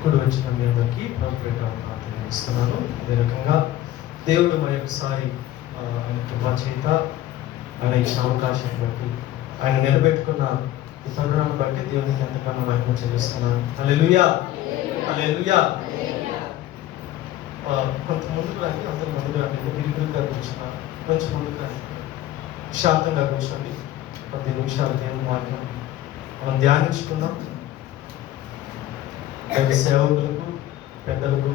కూడి వచ్చిన మీ అందరికీ ప్రార్థన ఇస్తున్నాను. అదే రకంగా దేవుడు మరి ఒకసారి ఆయన కృపా చేత ఆయన ఇచ్చిన అవకాశాన్ని బట్టి ఆయన నిలబెట్టుకున్న ఈ తరుణాన్ని బట్టి దేవునికి ఎంతగానో మహిమ చెల్లిస్తున్నాను. హల్లెలూయా, హల్లెలూయా. కొంత ముందుకు రండి, అందరూ ముందుకు రండి. ఇరుగురుగా కూర్చున్నారు, కొంచెం ముందుకు రండి, శాంతంగా కూర్చోండి. 10 నిమిషాలు దేవుని వాక్యం మనం ధ్యానించుకుందాం. దైవ సేవకులకు, పెద్దలకు,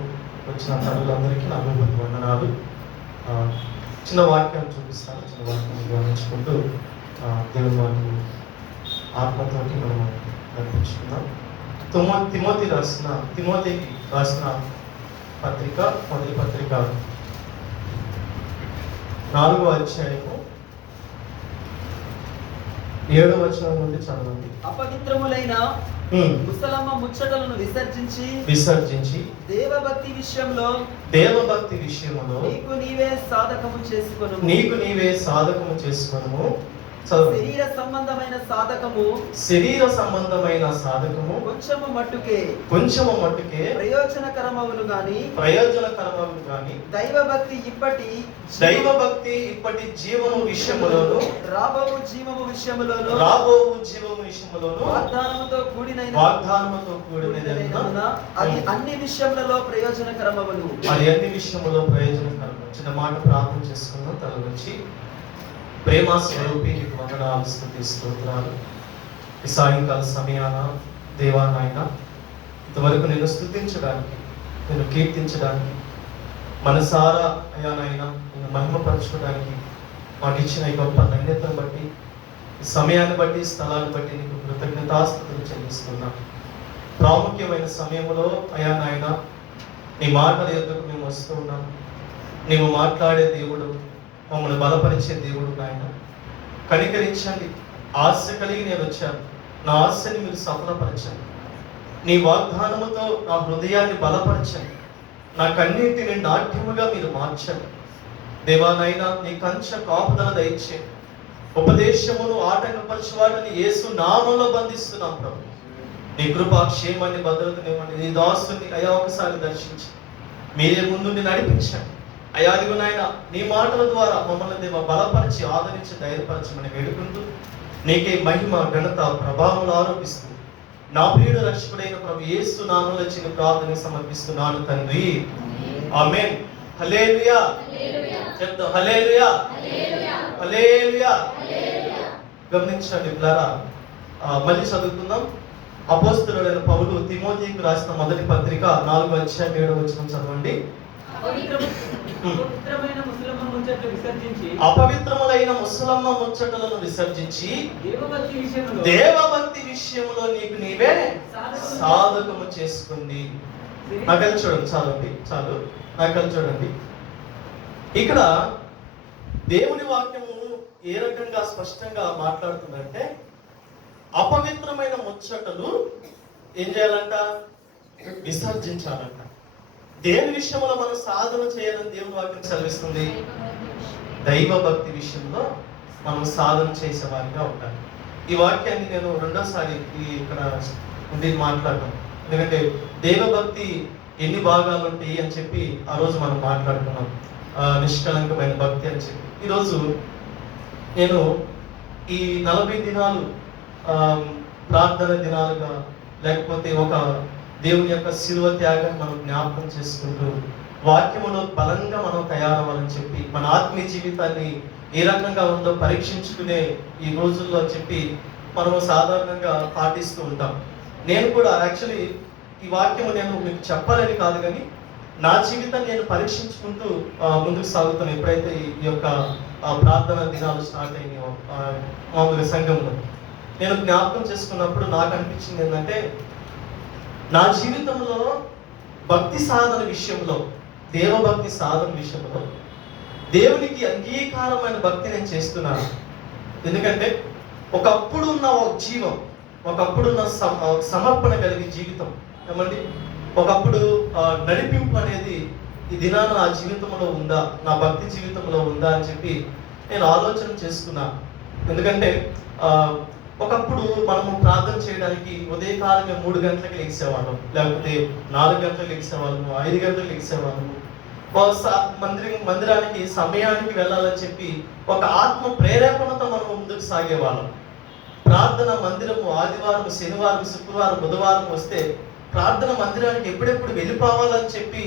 వచ్చిన తల్లులందరికీ నా గొప్ప వందనాలు. చిన్న వాక్యాన్ని చూపిస్తాను. చిన్న వాక్యాన్ని ధ్యానించుకుంటూ దేవుని వాక్యం ఆత్మతోటి మనం నడిపించుకుందాం. తిమోతికి రాసిన పత్రిక, మొదటి పత్రిక 4వ అధ్యాయము 7వ వచనం నుండి చదవండి. అపవిత్రములైన ముసలమ్మ ముచ్చటలను విసర్జించి దేవభక్తి విషయంలో నీకు నీవే సాధకము చేసుకొనుము. శరీర సంబంధమైన సాధకము కొంచెము మట్టుకే ప్రయోజనకరమవును గాని దైవభక్తి ఇప్పటి జీవము విషయములోను రాబోవు జీవము విషయములోను వాగ్దానముతో కూడినైన అది అన్ని విషయములలో ప్రయోజనకరమవును. చిన్న మాట ప్రార్థన చేసుకున్నాం. తల నుంచి ప్రేమ స్వరూపి నీకు వందనాలు, స్తుతి స్తోత్రాలు. ఈ సాయంకాల సమయాన దేవా నాయన, ఇంతవరకు నేను స్తుతించడానికి, నేను కీర్తించడానికి, మనసారా అయ్యా నాయన నేను మహిమపరచుకోవడానికి మాకు ఇచ్చిన ఈ గొప్ప ధన్యతను బట్టి, ఈ సమయాన్ని బట్టి, స్థలాన్ని బట్టి నీకు కృతజ్ఞతాస్తుతులు చెల్లిస్తున్నా. ప్రాముఖ్యమైన సమయంలో అయ్యా నాయన నీ మాటల యొద్దకు మేము వస్తూ ఉన్నాం. నీవు మాట్లాడే దేవుడు, మమ్మల్ని బలపరిచే దేవుడు నాయన, కనికరించండి. ఆశ కలిగి నేను వచ్చాను, నా ఆశని మీరు సఫలపరచండి. నీ వాగ్దానముతో నా హృదయాన్ని బలపరచండి. నా కన్నీటిని నాట్యముగా మీరు మార్చండి. దేవానైనా నీ కంచ కాపుదల దయచేయండి. ఉపదేశమును ఆటంకపరచు వాటిని యేసు నామములో బంధిస్తున్నాం ప్రభు. నీ కృపా క్షేమాన్ని భద్రతనివ్వండి. నీ దాసుని అయా ఒకసారి దర్శించి మీరే ముందుండి నడిపించండి. అయాదిగు నాయన నీ మాటల ద్వారా మమ్మల్ని దేవ బలపరిచి, ఆదరించి, ధైర్యపరచమని వేడుకుంటూ నీకే మహిమ, ఘనత, ప్రభావములు ఆరోపిస్తూ నా ప్రియుడు రక్షకుడైన ప్రభు యేసు నామములో చిన్న ప్రార్థన సమర్పిస్తున్నాను తండ్రి. ఆమేన్. హల్లెలూయా. చెప్తాం హల్లెలూయా, హల్లెలూయా. గమనించండి పిల్లరా, మళ్ళీ చదువుకుందాం. అపోస్తలుడైన పౌలు తిమోతికి రాసిన మొదటి పత్రిక 4వ అధ్యాయం 7వ వచనం చదవండి. అపవిత్రములైన ముసలమ్మ ముచ్చటలను విసర్జించి దేవభక్తి విషయంలో నీకు నీవే సాధకము చేసుకుంది. నాకల్ చూడండి, చాలు నాకల్ చూడండి. ఇక్కడ దేవుని వాక్యము ఏ రకంగా స్పష్టంగా మాట్లాడుతుందంటే, అపవిత్రమైన ముచ్చటలు ఏం చేయాలంట? విసర్జించాలంట. దేని విషయంలో మనం సాధన చేయాలని దేవుని వాక్యం సెలవిస్తుంది? దైవ భక్తి విషయంలో మనం సాధన చేసే వారిగా ఉండాలి. ఈ వాక్యాన్ని నేను రెండోసారి ఇక్కడ ఉండి మాట్లాడడం, ఎందుకంటే దైవభక్తి ఎన్ని భాగాలు ఉంటాయి అని చెప్పి ఆ రోజు మనం మాట్లాడుకున్నాం. నిష్కలంకమైన భక్తి అని చెప్పి. ఈరోజు నేను ఈ 40 దినాలు ప్రార్థన దినాలుగా, లేకపోతే ఒక దేవుని యొక్క శిలువ త్యాగాన్ని మనం జ్ఞాపకం చేసుకుంటూ వాక్యములో బలంగా మనం తయారవ్వాలని చెప్పి, మన ఆత్మీయ జీవితాన్ని ఏ రకంగా ఉందో పరీక్షించుకునే ఈ రోజుల్లో చెప్పి మనము సాధారణంగా పాటిస్తూ ఉంటాం. నేను కూడా యాక్చువల్లీ ఈ వాక్యము నేను మీకు చెప్పాలని కాదు, కానీ నా జీవితాన్ని నేను పరీక్షించుకుంటూ ముందుకు సాగుతాను. ఎప్పుడైతే ఈ యొక్క ప్రార్థన దినాలు స్టార్ట్ అయినాయో మామూలుగా సంఘంలో నేను జ్ఞాపకం చేసుకున్నప్పుడు నాకు అనిపించింది ఏంటంటే, నా జీవితంలో భక్తి సాధన విషయంలో, దేవభక్తి సాధన విషయంలో దేవునికి అంగీకారమైన భక్తి నేను చేస్తున్నాను. ఎందుకంటే ఒకప్పుడు ఉన్న ఒక జీవం, ఒకప్పుడున్న సమర్పణ కలిగి జీవితం ఏమండి, ఒకప్పుడు నడిపింపు అనేది ఈ దినాన నా జీవితంలో ఉందా, నా భక్తి జీవితంలో ఉందా అని చెప్పి నేను ఆలోచన చేసుకున్నాను. ఎందుకంటే ఒకప్పుడు మనము ప్రార్థన చేయడానికి ఉదయకాలమే 3 గంటలకు లెగిసేవాళ్ళం, లేకపోతే 4 గంటలకు లెగిసేవాళ్ళము, 5 గంటలకు లెగిసేవాళ్ళము. మందిరానికి సమయానికి వెళ్ళాలని చెప్పి ఒక ఆత్మ ప్రేరేపణతో మనం ముందుకు సాగేవాళ్ళం. ప్రార్థన మందిరము ఆదివారం, శనివారం, శుక్రవారం, బుధవారం వస్తే ప్రార్థన మందిరానికి ఎప్పుడెప్పుడు వెళ్ళిపోవాలని చెప్పి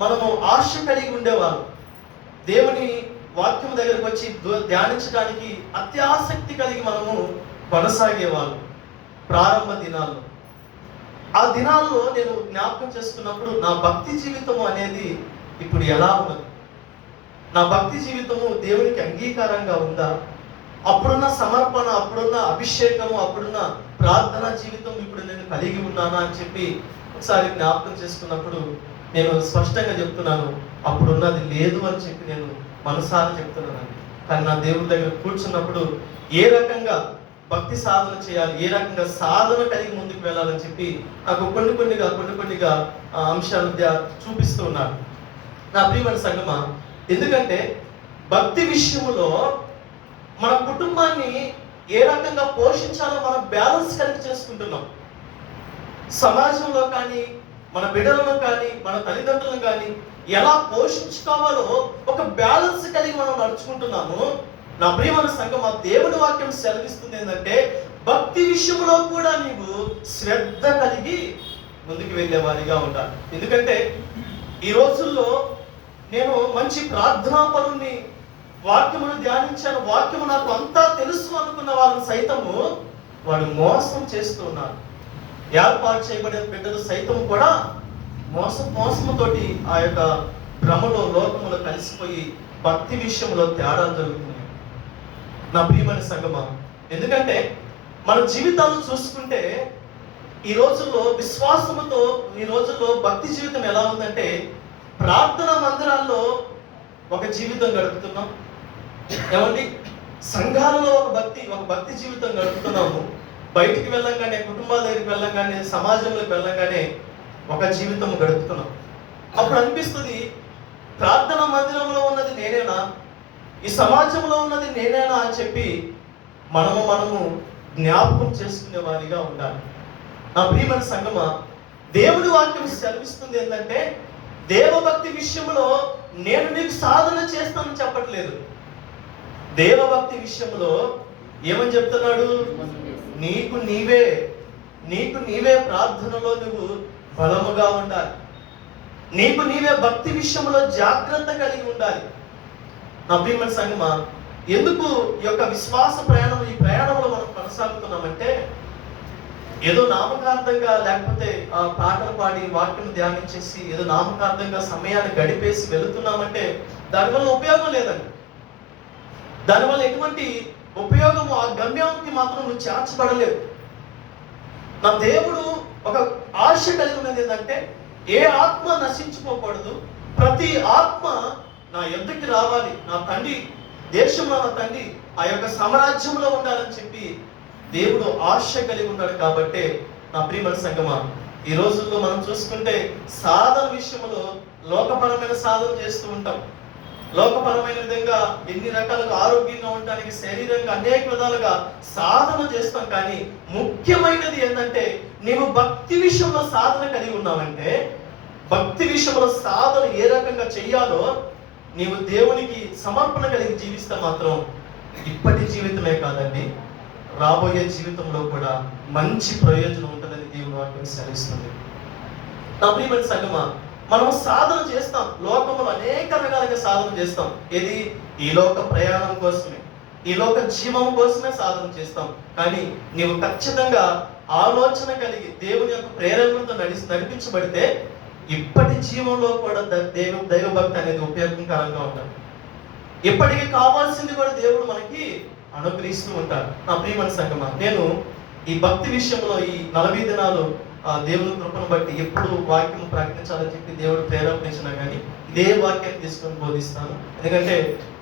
మనము ఆశ కలిగి ఉండేవాళ్ళం. దేవుని వాక్యం దగ్గరకు వచ్చి ధ్యానించడానికి అత్యాసక్తి కలిగి మనము కొనసాగేవాళ్ళం ప్రారంభ దినాల్లో. ఆ దినాల్లో నేను జ్ఞాపకం చేసుకున్నప్పుడు నా భక్తి జీవితము అనేది ఇప్పుడు ఎలా ఉన్నది, నా భక్తి జీవితము దేవునికి అంగీకారంగా ఉందా, అప్పుడున్న సమర్పణ, అప్పుడున్న అభిషేకము, అప్పుడున్న ప్రార్థన జీవితం ఇప్పుడు నేను కలిగి ఉన్నానా అని చెప్పి ఒకసారి జ్ఞాపకం చేసుకున్నప్పుడు నేను స్పష్టంగా చెప్తున్నాను, అప్పుడున్నది లేదు అని చెప్పి నేను మనసారా చెప్తున్నాను. కానీ నా దేవుడి దగ్గర కూర్చున్నప్పుడు ఏ రకంగా భక్తి సాధన చేయాలి, ఏ రకంగా సాధన కలిగి ముందుకు వెళ్ళాలని చెప్పి నాకు కొన్ని కొన్నిగా అంశాలు చూపిస్తూ ఉన్నారు నా ప్రియమైన సంగమా. ఎందుకంటే భక్తి విషయంలో మన కుటుంబాన్ని ఏ రకంగా పోషించాలో మనం బ్యాలెన్స్ కలిగి చేసుకుంటున్నాం. సమాజంలో కానీ, మన బిడ్డలను కానీ, మన తల్లిదండ్రులను కానీ ఎలా పోషించుకోవాలో ఒక బ్యాలెన్స్ కలిగి మనం నడుచుకుంటున్నాము. నా ప్రియమైన సంగమా, దేవుని వాక్యం సెలవిస్తుంది ఏంటంటే భక్తి విషయంలో కూడా నీవు శ్రద్ధ కలిగి ముందుకు వెళ్ళేవారిగా ఉండాలి. ఎందుకంటే ఈ రోజుల్లో నేను మంచి ప్రార్థనా పరుణ్ణి, వాక్యమును ధ్యానించాను, వాక్యము నాకు అంతా తెలుసు అనుకున్న వాళ్ళని సైతము వాడు మోసం చేస్తూ ఉన్నారు. ఏర్పాటు చేయబడిన బిడ్డలు సైతం కూడా మోసముతోటి ఆ యొక్క భ్రమలో, లోకములో కలిసిపోయి భక్తి విషయంలో తేడాలు జరుగుతున్నాయి నా ప్రియమైన సంగమా. ఎందుకంటే మన జీవితాలను చూసుకుంటే ఈ రోజుల్లో విశ్వాసముతో, ఈ రోజుల్లో భక్తి జీవితం ఎలా ఉందంటే ప్రార్థనా మందిరాల్లో ఒక జీవితం గడుపుతున్నాం, ఏమండి సంఘాలలో ఒక భక్తి జీవితం గడుపుతున్నాము. బయటికి వెళ్ళంగానే, కుటుంబాల దగ్గరికి వెళ్ళంగానే, సమాజంలోకి వెళ్ళంగానే ఒక జీవితం గడుపుతున్నాం. అప్పుడు అనిపిస్తుంది, ప్రార్థనా మందిరంలో ఉన్నది నేనేనా, ఈ సమాజంలో ఉన్నది నేనేనా అని చెప్పి మనము జ్ఞాపకం చేసుకునే వారిగా ఉండాలి. నా ప్రియమైన సంగమా, దేవుడి వాక్యం సెలవిస్తుంది ఏంటంటే దేవభక్తి విషయంలో నేను నీకు సాధన చేస్తానని చెప్పట్లేదు. దేవభక్తి విషయంలో ఏమని చెప్తున్నాడు, నీకు నీవే ప్రార్థనలో నువ్వు బలముగా ఉండాలి, నీకు నీవే భక్తి విషయంలో జాగ్రత్త కలిగి ఉండాలి. నా ప్రియమైన సంగమా, ఎందుకు ఈ యొక్క విశ్వాస ప్రయాణం, ఈ ప్రయాణంలో మనం కొనసాగుతున్నామంటే ఏదో నామకార్థంగా, లేకపోతే పాటలు పాడి వాక్యం ధ్యానించేసి ఏదో నామకార్థంగా సమయాన్ని గడిపేసి వెళుతున్నామంటే దానివల్ల ఉపయోగం లేదండి. దానివల్ల ఎటువంటి ఉపయోగము, ఆ గమ్యానికి మాత్రం నువ్వు చేర్చబడలేవు. నా దేవుడు ఒక ఆశ కలిగి ఉన్నది ఏంటంటే ఏ ఆత్మ నశించుకోకూడదు, ప్రతి ఆత్మ నా ఎద్దుకి రావాలి, నా తండ్రి దేశంలో నా తండ్రి ఆ యొక్క సామ్రాజ్యంలో ఉండాలని చెప్పి దేవుడు ఆశ కలిగి ఉన్నాడు. కాబట్టి నా ప్రియమైన సంగమా, ఈ రోజుల్లో మనం చూసుకుంటే సాధన విషయంలో లోకపరమైన సాధన చేస్తూ ఉంటాం. లోకపరమైన విధంగా ఎన్ని రకాలుగా ఆరోగ్యంగా ఉండడానికి శరీరంగా అనేక విధాలుగా సాధన చేస్తాం. కానీ ముఖ్యమైనది ఏంటంటే నీవు భక్తి విషయంలో సాధన కలిగి ఉన్నావంటే, భక్తి విషయంలో సాధన ఏ రకంగా చెయ్యాలో నీవు దేవునికి సమర్పణ కలిగి జీవిస్తే మాత్రం ఇప్పటి జీవితమే కాదండి, రాబోయే జీవితంలో కూడా మంచి ప్రయోజనం ఉంటుందని దేవుని వాక్యం సెలవిస్తుంది. నా ప్రియమైన సంగమా, మనం సాధన చేస్తాం, లోకంలో అనేక రకాలుగా సాధన చేస్తాం. ఏది? ఈ లోక ప్రయాణం కోసమే, ఈ లోక జీవం కోసమే సాధన చేస్తాం. కానీ నీవు ఖచ్చితంగా ఆలోచన కలిగి దేవుని యొక్క ప్రేరణతో నడిపించబడితే ఇప్పటి జీవంలో కూడా దైవభక్తి అనేది ఉపయోగకరంగా ఉంటుంది. ఇప్పటికి కావాల్సింది కూడా దేవుడు మనకి అనుగ్రహిస్తూ ఉంటారు. నా ప్రియమైన సంగమా, నేను ఈ భక్తి విషయంలో ఈ 40 దినాలు దేవుని కృపను బట్టి ఎప్పుడు వాక్యం ప్రకటించాలని చెప్పి దేవుడు ప్రేరేపించినా కానీ ఇదే వాక్యాన్ని తీసుకొని బోధిస్తాను. ఎందుకంటే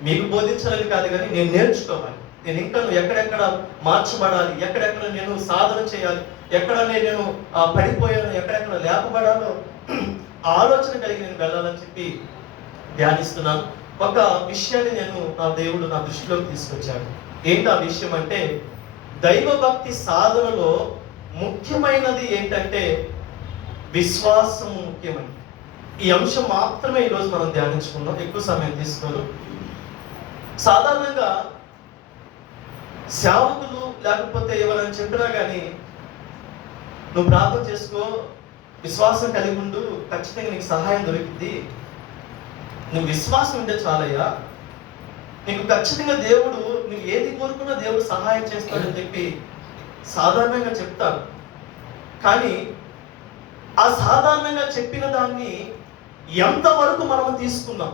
మీకు బోధించాలని కాదు, కానీ నేను నేర్చుకోవాలి. నేను ఇంకా ఎక్కడెక్కడ మార్చబడాలి, ఎక్కడెక్కడ నేను సాధన చేయాలి, ఎక్కడ నేను పడిపోయాను, ఎక్కడెక్కడ లేపబడాలో ఆలోచన కలిగి నేను వెళ్ళాలని చెప్పి ధ్యానిస్తున్నాను. ఒక విషయాన్ని నా దేవుడు నా దృష్టిలోకి తీసుకొచ్చాడు. ఏంటి ఆ విషయం అంటే, దైవభక్తి సాధనలో ముఖ్యమైనది ఏంటంటే విశ్వాసము ముఖ్యమైనది. ఈ అంశం మాత్రమే ఈరోజు మనం ధ్యానించుకుందాం, ఎక్కువ సమయం తీసుకోదు. సాధారణంగా సేవకులు లేకపోతే ఎవరైనా చెప్పినా కానీ నువ్వు ప్రార్థన చేసుకో, విశ్వాసం కలిగి ఉండు, ఖచ్చితంగా నీకు సహాయం దొరికింది, నువ్వు విశ్వాసం ఉంటే చాలయ్యా, నీకు ఖచ్చితంగా దేవుడు నువ్వు ఏది కోరుకున్నా దేవుడు సహాయం చేస్తాడని చెప్పి సాధారణంగా చెప్తారు. కానీ ఆ సాధారణంగా చెప్పిన దాన్ని ఎంతవరకు మనము తీసుకున్నాం,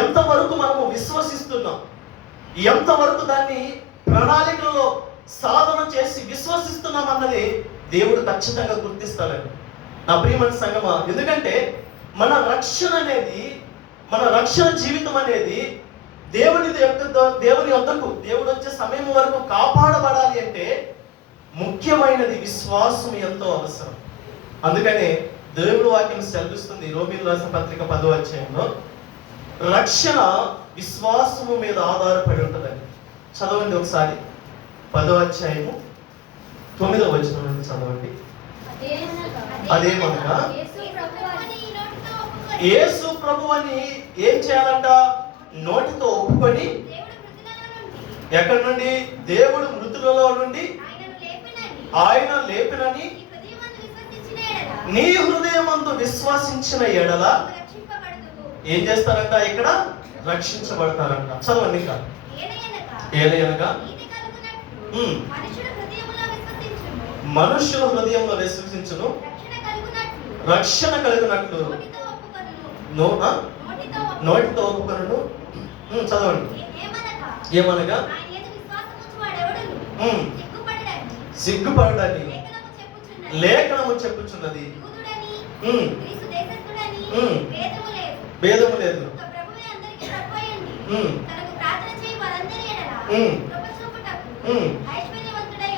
ఎంతవరకు మనము విశ్వసిస్తున్నాం, ఎంతవరకు దాన్ని ప్రణాళికలో సాధన చేసి విశ్వసిస్తున్నాం అన్నది దేవుడు ఖచ్చితంగా గుర్తిస్తాడండి నా ప్రియమైన సంగమా. ఎందుకంటే మన రక్షణ అనేది, మన రక్షణ జీవితం అనేది దేవుని వద్దకు దేవుడు వచ్చే సమయం వరకు కాపాడబడాలి అంటే ముఖ్యమైనది విశ్వాసం ఎంతో అవసరం. అందుకనే దేవుడు వాక్యం సెలవిస్తుంది, రోమీయులకు రాసిన పత్రిక 10వ అధ్యాయంలో రక్షణ విశ్వాసము మీద ఆధారపడి ఉంటుందని. చదవండి ఒకసారి 10వ అధ్యాయము 9వ వచనం నుండి చదవండి. అదేమనగా యేసు ప్రభు అని ఏం చేయాలంట? నోటితో ఒప్పుకొని, ఎక్కడి నుండి? దేవుడు మృతులలో నుండి ఆయన లేపినని నీ హృదయమందు విశ్వసించిన ఎడల ఏం చేస్తారంట? ఇక్కడ రక్షించబడతారంట. చదవండి ఇంకా. ఏలయనగా మనుష్యుల హృదయంలో విశ్వసించును, రక్షణ కలుగునట్లు నోటితో ఒప్పుకొనును. చదవండి. ఏమనగా సిగ్గుపడని లేఖనము చెప్పుచున్నది, భేదము లేదు.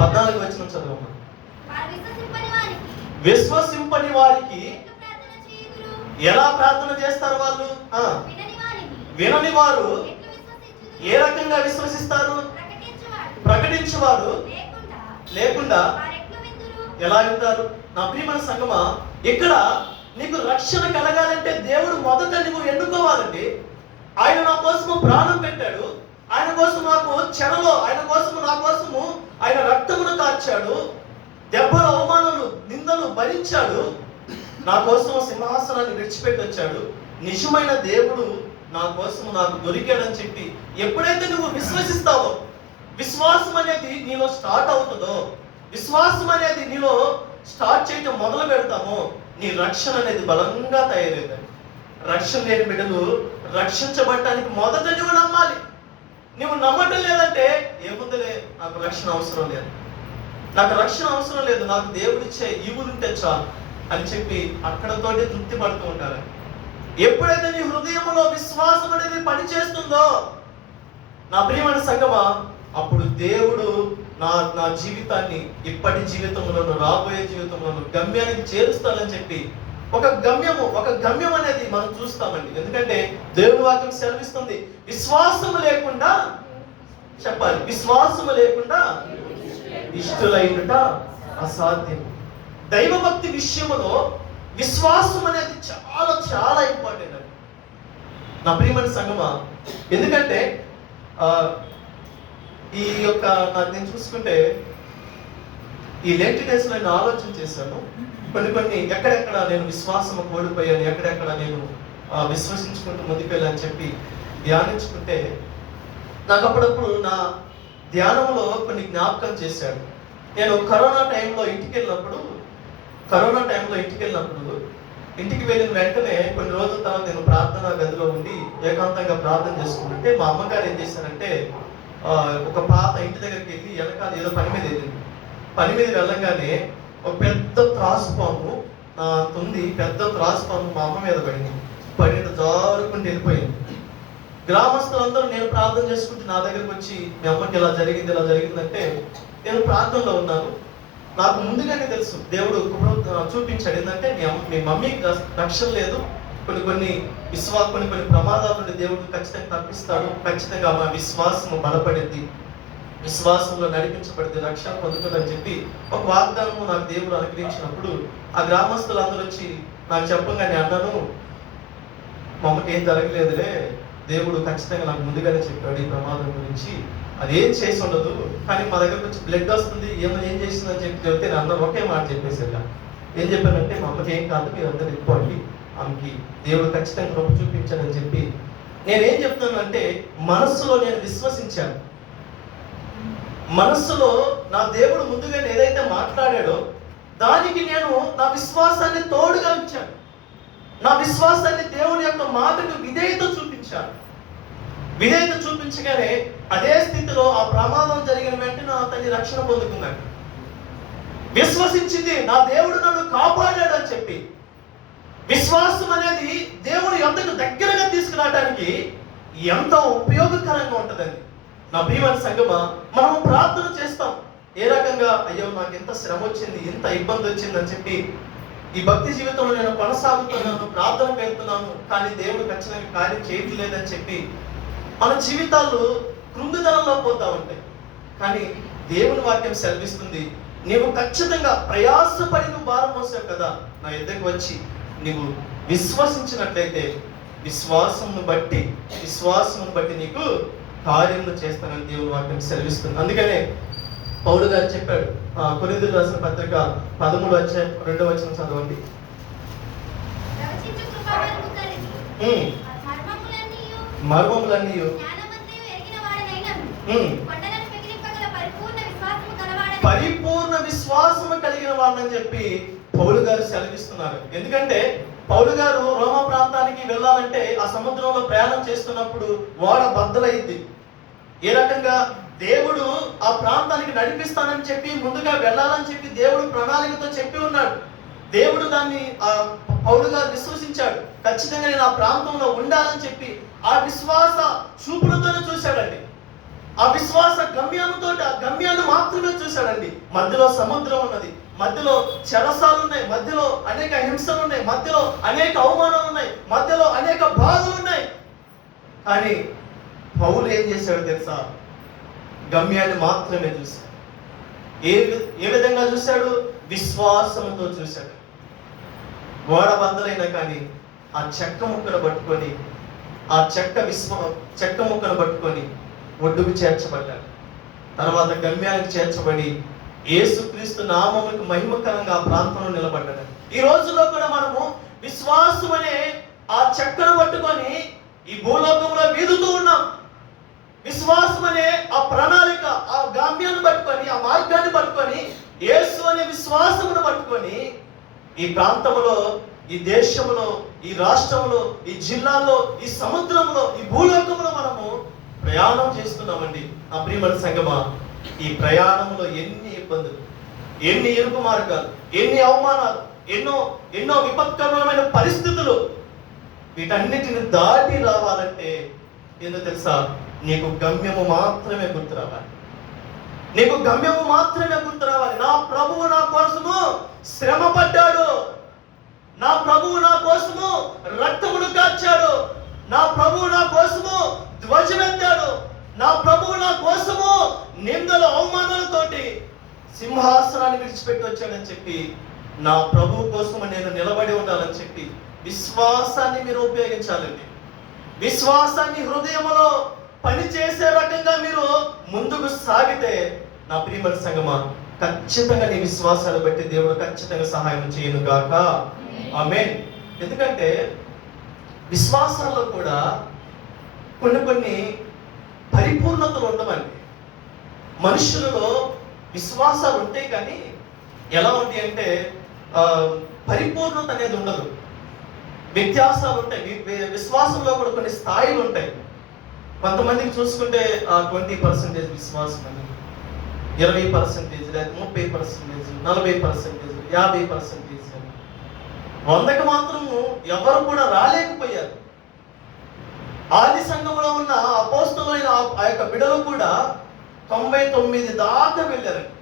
14వ వచనం చదవమ్మా. విశ్వసింపని వారికి ఎలా ప్రార్థన చేస్తారు వాళ్ళు? వినని వారు ఏ రకంగా విశ్వసిస్తారు? ప్రకటించువారు లేకుండా ఎలా వింటారు? నా ప్రియమైన సంగమా, ఇక్కడ నీకు రక్షణ కలగాలంటే దేవుడు మొదట నువ్వు ఎన్నుకోవాలండి. ఆయన నా కోసము ప్రాణం పెట్టాడు, ఆయన కోసం నాకు చెరలో, ఆయన కోసము నా కోసము ఆయన రక్తమును కార్చాడు, దెబ్బల అవమానాలు నిందలు భరించాడు, నా కోసం సింహాసనాన్ని విడిచిపెట్టి వచ్చాడు. నిజమైన దేవుడు నా కోసం నాకు దొరికాడని చెప్పి ఎప్పుడైతే నువ్వు విశ్వసిస్తావో, విశ్వాసం అనేది నీలో స్టార్ట్ అవుతుందో, విశ్వాసం అనేది నీలో స్టార్ట్ చేయటం మొదలు పెడతామో, నీ రక్షణ అనేది బలంగా తయారవుతుంది. రక్షణ లేని బిడ్డలు రక్షించబడటానికి మొదట నువ్వు నమ్మాలి. నువ్వు నమ్మటం లేదంటే ఏముందిలే, నాకు రక్షణ అవసరం లేదు, నాకు రక్షణ అవసరం లేదు, నాకు దేవుడిచ్చే ఈవులుంటే చాలు అని చెప్పి అక్కడతోటి తృప్తి పడుతూ ఉంటారు. ఎప్పుడైతే నీ హృదయంలో విశ్వాసం అనేది పనిచేస్తుందో నా ప్రియమైన సంగమా, అప్పుడు దేవుడు నా జీవితాన్ని ఇప్పటి జీవితంలోను రాబోయే జీవితంలోను గమ్యానికి చేరుస్తానని చెప్పి ఒక గమ్యం అనేది మనం చూస్తామండి. ఎందుకంటే దేవుని వాక్యం సెలవిస్తుంది, విశ్వాసము లేకుండా చెప్పాలి, విశ్వాసము లేకుండా ఇష్టులైనట అసాధ్యం. దైవభక్తి విషయంలో విశ్వాసం అనేది చాలా చాలా ఇంపార్టెంట్ అండి నా ప్రియమైన సంగమా. ఎందుకంటే ఈ యొక్క నేను చూసుకుంటే ఈ లేట్ డేస్ లో నేను ఆలోచన చేశాను, కొన్ని ఎక్కడెక్కడ నేను విశ్వాసం కోల్పోయాను, ఎక్కడెక్కడ నేను విశ్వసించుకుంటూ ముందుకెళ్ళని చెప్పి ధ్యానించుకుంటే నాకు అప్పుడప్పుడు నా ధ్యానంలో కొన్ని జ్ఞాపకం చేశాడు. నేను కరోనా టైంలో ఇంటికి వెళ్ళినప్పుడు ఇంటికి వెళ్ళిన వెంటనే కొన్ని రోజుల తర్వాత నేను ప్రార్థనా గదిలో ఉండి ఏకాంతంగా ప్రార్థన చేసుకుంటుంటే మా అమ్మగారు ఏం చేశారంటే ఒక పాత ఇంటి దగ్గరికి వెళ్ళి వెనకాల ఏదో పని మీద వెళ్ళింది. పని మీద వెళ్ళంగానే ఒక పెద్ద త్రాసుపాము పెద్ద త్రాసుపాము మా అమ్మ మీద పడిన జారుకుంటూ వెళ్ళిపోయింది. గ్రామస్తులందరూ నేను ప్రార్థన చేసుకుంటూ నా దగ్గరికి వచ్చి మీ అమ్మకి ఇలా జరిగిందంటే నేను ప్రార్థనలో ఉన్నాను. నాకు ముందుగానే తెలుసు దేవుడు చూపించాడు ఏంటంటే మీ మమ్మీకి రక్షణ లేదు, కొన్ని ప్రమాదాల నుండి దేవుడు ఖచ్చితంగా తప్పిస్తాడు, ఖచ్చితంగా మా విశ్వాసము బలపడింది విశ్వాసంలో నడిపించబడితే రక్షణ పొందుతుందని చెప్పి ఒక వాగ్దానం నాకు దేవుడు అనుగ్రహించినప్పుడు ఆ గ్రామస్తులందరూ వచ్చి నాకు చెప్పగానే అన్నాను, మా అమ్మకి ఏం జరగలేదులే, దేవుడు ఖచ్చితంగా నాకు ముందుగానే చెప్పాడు ఈ ప్రమాదం గురించి, అదేం చేసి ఉండదు, కానీ మా దగ్గర కొంచెం బ్లడ్ వస్తుంది, ఏం చేసిందని చెప్పి చెప్తే నేను అందరూ ఒకే మాట చెప్పేసారు. ఏం చెప్పానంటే, మా అమ్మకి ఏం కాదు, మీరు అందరూ ఎక్కువండి, ఆమెకి దేవుడు ఖచ్చితంగా కృప చూపించాడని చెప్పి నేనేం చెప్తున్నానంటే, మనస్సులో నేను విశ్వసించాను. మనస్సులో నా దేవుడు ముందుగా ఏదైతే మాట్లాడాడో దానికి నేను నా విశ్వాసాన్ని తోడుగా ఉంచాను. నా విశ్వాసాన్ని దేవుని యొక్క మాటకు విధేయత చూపించాను. విధేయత చూపించగానే అదే స్థితిలో ఆ ప్రమాదం జరిగిన వెంటనే నా తల్లి రక్షణ పొందుకున్నాడు. విశ్వసించింది, నా దేవుడు నన్ను కాపాడాడు అని చెప్పి. విశ్వాసం అనేది దేవుడు ఎంతకు దగ్గరగా తీసుకురావడానికి ఎంతో ఉపయోగకరంగా ఉంటుందండి. నా ప్రియమైన సంగమా, మనం ప్రార్థన చేస్తాం ఏ రకంగా, అయ్యో నాకు ఎంత శ్రమ వచ్చింది, ఎంత ఇబ్బంది వచ్చిందని చెప్పి ఈ భక్తి జీవితంలో నేను కొనసాగుతున్నాను, ప్రార్థనకు వెళ్తున్నాను, కానీ దేవుడు ఖచ్చితంగా కార్యం చేయట్లేదని చెప్పి మన జీవితాలు కృంగుదలంలో పోతా ఉంటాయి. కానీ దేవుని వాక్యం సెలవిస్తుంది, నీవు ఖచ్చితంగా ప్రయాసపడి నువ్వు భారం మోసావు కదా, నా ఎద్దకు వచ్చి నీవు విశ్వసించినట్లయితే విశ్వాసమును బట్టి నీకు కార్యములు చేస్తానని దేవుని వాక్యం సెలవిస్తుంది. అందుకనే పౌలు గారు చెప్పాడు, కొరింథీయులకు రాసిన పత్రిక 13:2 చదవండి. మర్మములన్నీ పరిపూర్ణ విశ్వాసము కలిగిన వాడని చెప్పి పౌలు గారు సెలవిస్తున్నారు. ఎందుకంటే పౌలు గారు రోమా ప్రాంతానికి వెళ్ళాలంటే ఆ సముద్రంలో ప్రయాణం చేస్తున్నప్పుడు ఓడ బద్దలైంది. ఏ రకంగా దేవుడు ఆ ప్రాంతానికి నడిపిస్తానని చెప్పి ముందుగా వెళ్ళాలని చెప్పి దేవుడు ప్రణాళికతో చెప్పి ఉన్నాడు. దేవుడు దాన్ని పౌలు గారు విశ్వసించాడు. ఖచ్చితంగా నేను ఆ ప్రాంతంలో ఉండాలని చెప్పి ఆ విశ్వాస చూపులతోనే చూశాడండి. ఆ విశ్వాస గమ్యాన్ని మాత్రమే చూశాడండి. మధ్యలో సముద్రం ఉన్నది, మధ్యలో చెరసాలు ఉన్నాయి, మధ్యలో అనేక హింసలు ఉన్నాయి, మధ్యలో అనేక అవమానాలు ఉన్నాయి, మధ్యలో అనేక బాధలు ఉన్నాయి. కానీ పౌలు ఏం చేశాడు తెలుసా? గమ్యాన్ని మాత్రమే చూశాడు. ఏ విధంగా చూశాడు? విశ్వాసంతో చూశాడు. ఓడ బద్దలైనా కానీ ఆ చెక్క ముక్కను పట్టుకొని ఒడ్డుకు చేర్చబడ్డాడు. తర్వాత గమ్యానికి చేర్చబడి యేసుక్రీస్తు నామముకు మహిమకరంగా ఆ ప్రాంతంలో నిలబడ్డాడు. ఈ రోజుల్లో కూడా మనము విశ్వాసం అనే ఆ చెక్కను పట్టుకొని ఈ భూలోకంలో వీదుతూ ఉన్నాం. విశ్వాసం అనే ఆ ప్రణాళిక, ఆ గమ్యాన్ని పట్టుకొని, ఆ మార్గాన్ని పట్టుకొని, యేసు అనే విశ్వాసమును పట్టుకొని ఈ ప్రాంతంలో, ఈ దేశంలో, ఈ రాష్ట్రంలో, ఈ జిల్లాలో, ఈ సముద్రంలో, ఈ భూలోకంలో మనము ప్రయాణం చేస్తున్నామండి. ఆ ప్రియమైన సంగమా, ఈ ప్రయాణంలో ఎన్ని ఇబ్బందులు, ఎన్ని ఇరుకు మార్గాలు, ఎన్ని అవమానాలు, ఎన్నో విపత్కరమైన పరిస్థితులు, వీటన్నిటిని దాటి రావాలంటే ఏందో తెలుసా? నీకు గమ్యము మాత్రమే గుర్తు రావాలి. నీకు గమ్యము మాత్రమే గుర్తు రావాలి. నా ప్రభువు నా కోసము శ్రమ పడ్డాడు, నా ప్రభువు నా కోసము రక్తమును కార్చాడు, నా ప్రభువు నా కోసము ధ్వజమెత్తాడు, నా ప్రభువు నా కోసము నిందల అవమానాలతోటి సింహాసనాన్ని విడిచిపెట్టి వచ్చాడని చెప్పి, నా ప్రభువు కోసం నేను నిలబడి ఉండాలని చెప్పి విశ్వాసాన్ని మీరు ఉపయోగించాలండి. విశ్వాసాన్ని హృదయంలో పనిచేసే రకంగా మీరు ముందుకు సాగితే నా ప్రియమైన సంగమా, ఖచ్చితంగా నీ విశ్వాసాన్ని బట్టి దేవుడు ఖచ్చితంగా సహాయం చేయను గాక. ఆమేన్. ఎందుకంటే విశ్వాసాల్లో కూడా కొన్ని పరిపూర్ణతలు ఉండవండి. మనుషులలో విశ్వాసాలు ఉంటాయి కానీ ఎలా ఉంటాయి అంటే పరిపూర్ణత అనేది ఉండదు. వ్యత్యాసాలు ఉంటాయి. విశ్వాసంలో కూడా కొన్ని స్థాయిలు ఉంటాయి. కొంతమందికి చూసుకుంటే 20% విశ్వాసం అని, 20% లేదా 30%, 40%, 50% అని, 100కి మాత్రము ఎవరు కూడా రాలేకపోయారు. ఆది సంఘంలో ఉన్న అపోస్తలులైన ఆ యొక్క బిడ్డలు కూడా 99 దాకా వెళ్ళారండి.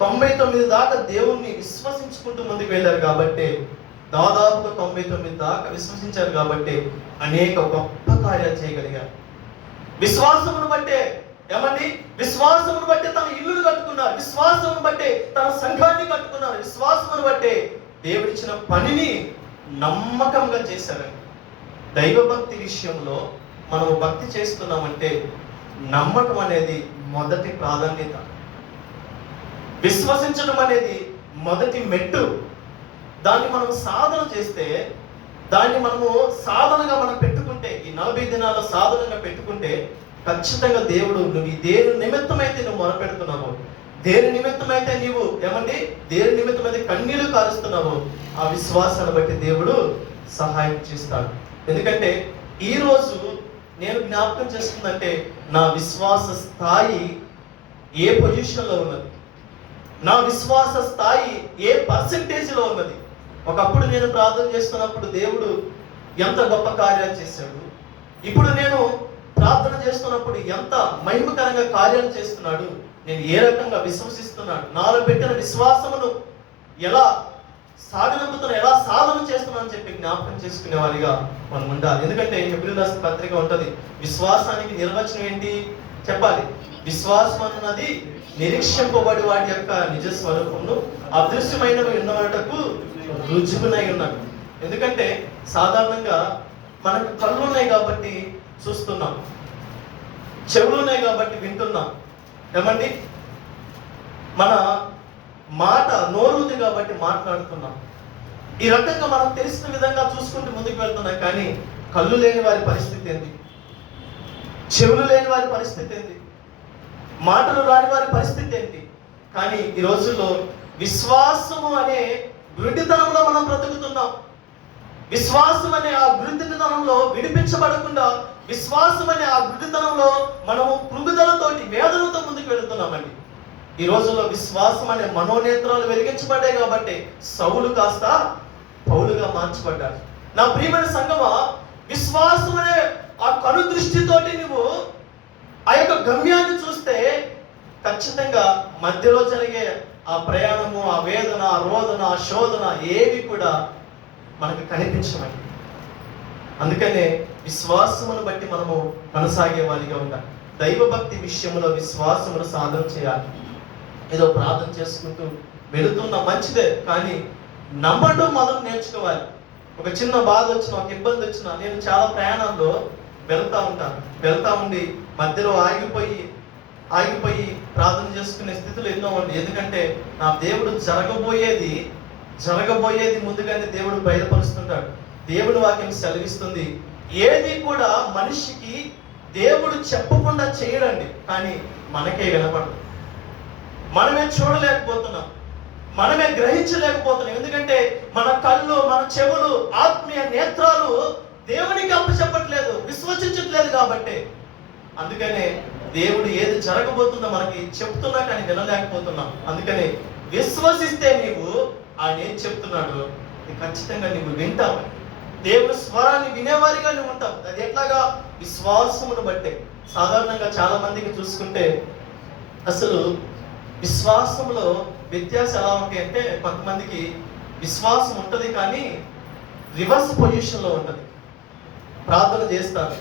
99 దాకా దేవుణ్ణి విశ్వసించుకుంటూ ముందుకు వెళ్ళారు కాబట్టి, దాదాపుగా 99 దాకా విశ్వసించారు కాబట్టి అనేక గొప్ప కార్యాలు చేయగలిగారు. విశ్వాసమును బట్టే ఏమండి, విశ్వాసమును బట్టి తన ఇల్లును కట్టుకున్నారు, విశ్వాసమును బట్టి తన సంఘాన్ని కట్టుకున్నారు, విశ్వాసమును బట్టి దేవుడిచ్చిన పనిని నమ్మకంగా చేశారండి. దైవభక్తి విషయంలో మనము భక్తి చేస్తున్నామంటే నమ్మటం అనేది మొదటి ప్రాధాన్యత, విశ్వసించడం అనేది మొదటి మెట్టు. దాన్ని మనం సాధన చేస్తే, దాన్ని మనము సాధనగా మనం పెట్టుకుంటే, ఈ 40 దినాల సాధనగా పెట్టుకుంటే ఖచ్చితంగా దేవుడు నువ్వు దేని నిమిత్తమైతే నువ్వు మొరపెడుతున్నావు, దేని నిమిత్తమైతే నీవు ఏమండి దేని నిమిత్తమైతే కన్నీళ్లు కారుస్తున్నావు, ఆ విశ్వాసాన్ని బట్టి దేవుడు సహాయం చేస్తాడు. ఎందుకంటే ఈరోజు నేను జ్ఞాపకం చేస్తుందంటే నా విశ్వాస స్థాయి ఏ పొజిషన్లో ఉన్నది, నా విశ్వాస స్థాయి ఏ పర్సెంటేజ్లో ఉన్నది. ఒకప్పుడు నేను ప్రార్థన చేస్తున్నప్పుడు దేవుడు ఎంత గొప్ప కార్యాలు చేశాడు, ఇప్పుడు నేను ప్రార్థన చేస్తున్నప్పుడు ఎంత మహిమకరంగా కార్యాలు చేస్తున్నాడు, నేను ఏ రకంగా విశ్వసిస్తున్నాడు, నాలో పెట్టిన విశ్వాసమును ఎలా సాగనంపుతున్నా, ఎలా సాధన చేస్తున్నా అని చెప్పి జ్ఞాపకం చేసుకునే వారిగా మనం ఉండాలి. ఎందుకంటే హెబ్రీయుల రాసిన పత్రిక ఉంటుంది, విశ్వాసానికి నిర్వచనం ఏంటి చెప్పాలి. విశ్వాసం అన్నది నిరీక్షింపబడి వాటి యొక్క నిజ స్వరూపమును అదృశ్యమైనవి ఉన్నటకు రుజువునై ఉన్నాడు. ఎందుకంటే సాధారణంగా మనకు కళ్ళు ఉన్నాయి కాబట్టి చూస్తున్నాం, చెవులు ఉన్నాయి కాబట్టి వింటున్నాం, ఏమండి మన మాట నోరు ఉంది కాబట్టి మాట్లాడుతున్నాం. ఈ రకంగా మనం తెలిసిన విధంగా చూసుకుంటూ ముందుకు వెళ్తున్నాం. కానీ కళ్ళు లేని వారి పరిస్థితి ఏంటి, చెవులు లేని వారి పరిస్థితి ఏంటి, మాటలు రాని వారి పరిస్థితి ఏంటి? కానీ ఈ రోజుల్లో విశ్వాసము అనే గుడ్డితనంలో మనం బ్రతుకుతున్నాం. విశ్వాసం అనే ఆ గుడ్డితనంలో విడిపించబడకుండా, విశ్వాసం అనే ఆ గుడ్డితనంలో మనము కృంగుదలతోటి వేదనతో ముందుకు వెళుతున్నామండి. ఈ రోజుల్లో విశ్వాసం అనే మనోనేత్రాలు వెలిగించబడ్డాయి కాబట్టి సౌలు కాస్త పౌలుగా మార్చబడ్డాడు. నా ప్రియమైన సంగమా, విశ్వాసం అనే ఆ కను దృష్టితోటి నువ్వు ఆ యొక్క గమ్యాన్ని చూస్తే ఖచ్చితంగా మధ్యలో జరిగే ఆ ప్రయాణము, ఆ వేదన, ఆ రోదన, ఆ శోధన ఏవి కూడా మనకు కనిపించమండి. అందుకనే విశ్వాసమును బట్టి మనము కొనసాగే వారిగా ఉండాలి. దైవభక్తి విషయంలో విశ్వాసమును సాధన చేయాలి. ఏదో ప్రార్థన చేసుకుంటూ వెళుతున్న మంచిదే, కానీ నమ్మడం మొదలు నేర్చుకోవాలి. ఒక చిన్న బాధ వచ్చినా, ఒక ఇబ్బంది వచ్చినా, నేను చాలా ప్రయాణాల్లో వెళ్తా ఉండి మధ్యలో ఆగిపోయి ప్రార్థన చేసుకునే స్థితిలో ఎన్నో ఉంది. ఎందుకంటే నా దేవుడు జరగబోయేది ముందుగానే దేవుడు బయలుపరుస్తుంటాడు. దేవుడు వాక్యం సెలవిస్తుంది, ఏది కూడా మనిషికి దేవుడు చెప్పకుండా చేయడండి, కానీ మనకే వినపడదు, మనమే చూడలేకపోతున్నాం, మనమే గ్రహించలేకపోతున్నాం. ఎందుకంటే మన కళ్ళు, మన చెవులు, ఆత్మీయ నేత్రాలు దేవునికి అప్పచెప్పట్లేదు, విశ్వసించట్లేదు. కాబట్టి అందుకనే దేవుడు ఏది జరగబోతుందో మనకి చెప్తున్నా కానీ వినలేకపోతున్నాం. అందుకని విశ్వసిస్తే నీవు ఆయన ఏం చెప్తున్నాడు ఖచ్చితంగా నీవు వింటావు. దేవుని స్వరాన్ని వినేవారిగా నువ్వు ఉంటావు. అది ఎట్లాగా? విశ్వాసమును బట్టే. సాధారణంగా చాలా మందికి చూసుకుంటే అసలు విశ్వాసంలో వ్యత్యాసం ఎలా ఉంటాయి అంటే, కొంతమందికి విశ్వాసం ఉంటుంది కానీ రివర్స్ పొజిషన్లో ఉంటుంది. ప్రార్థన చేస్తారు,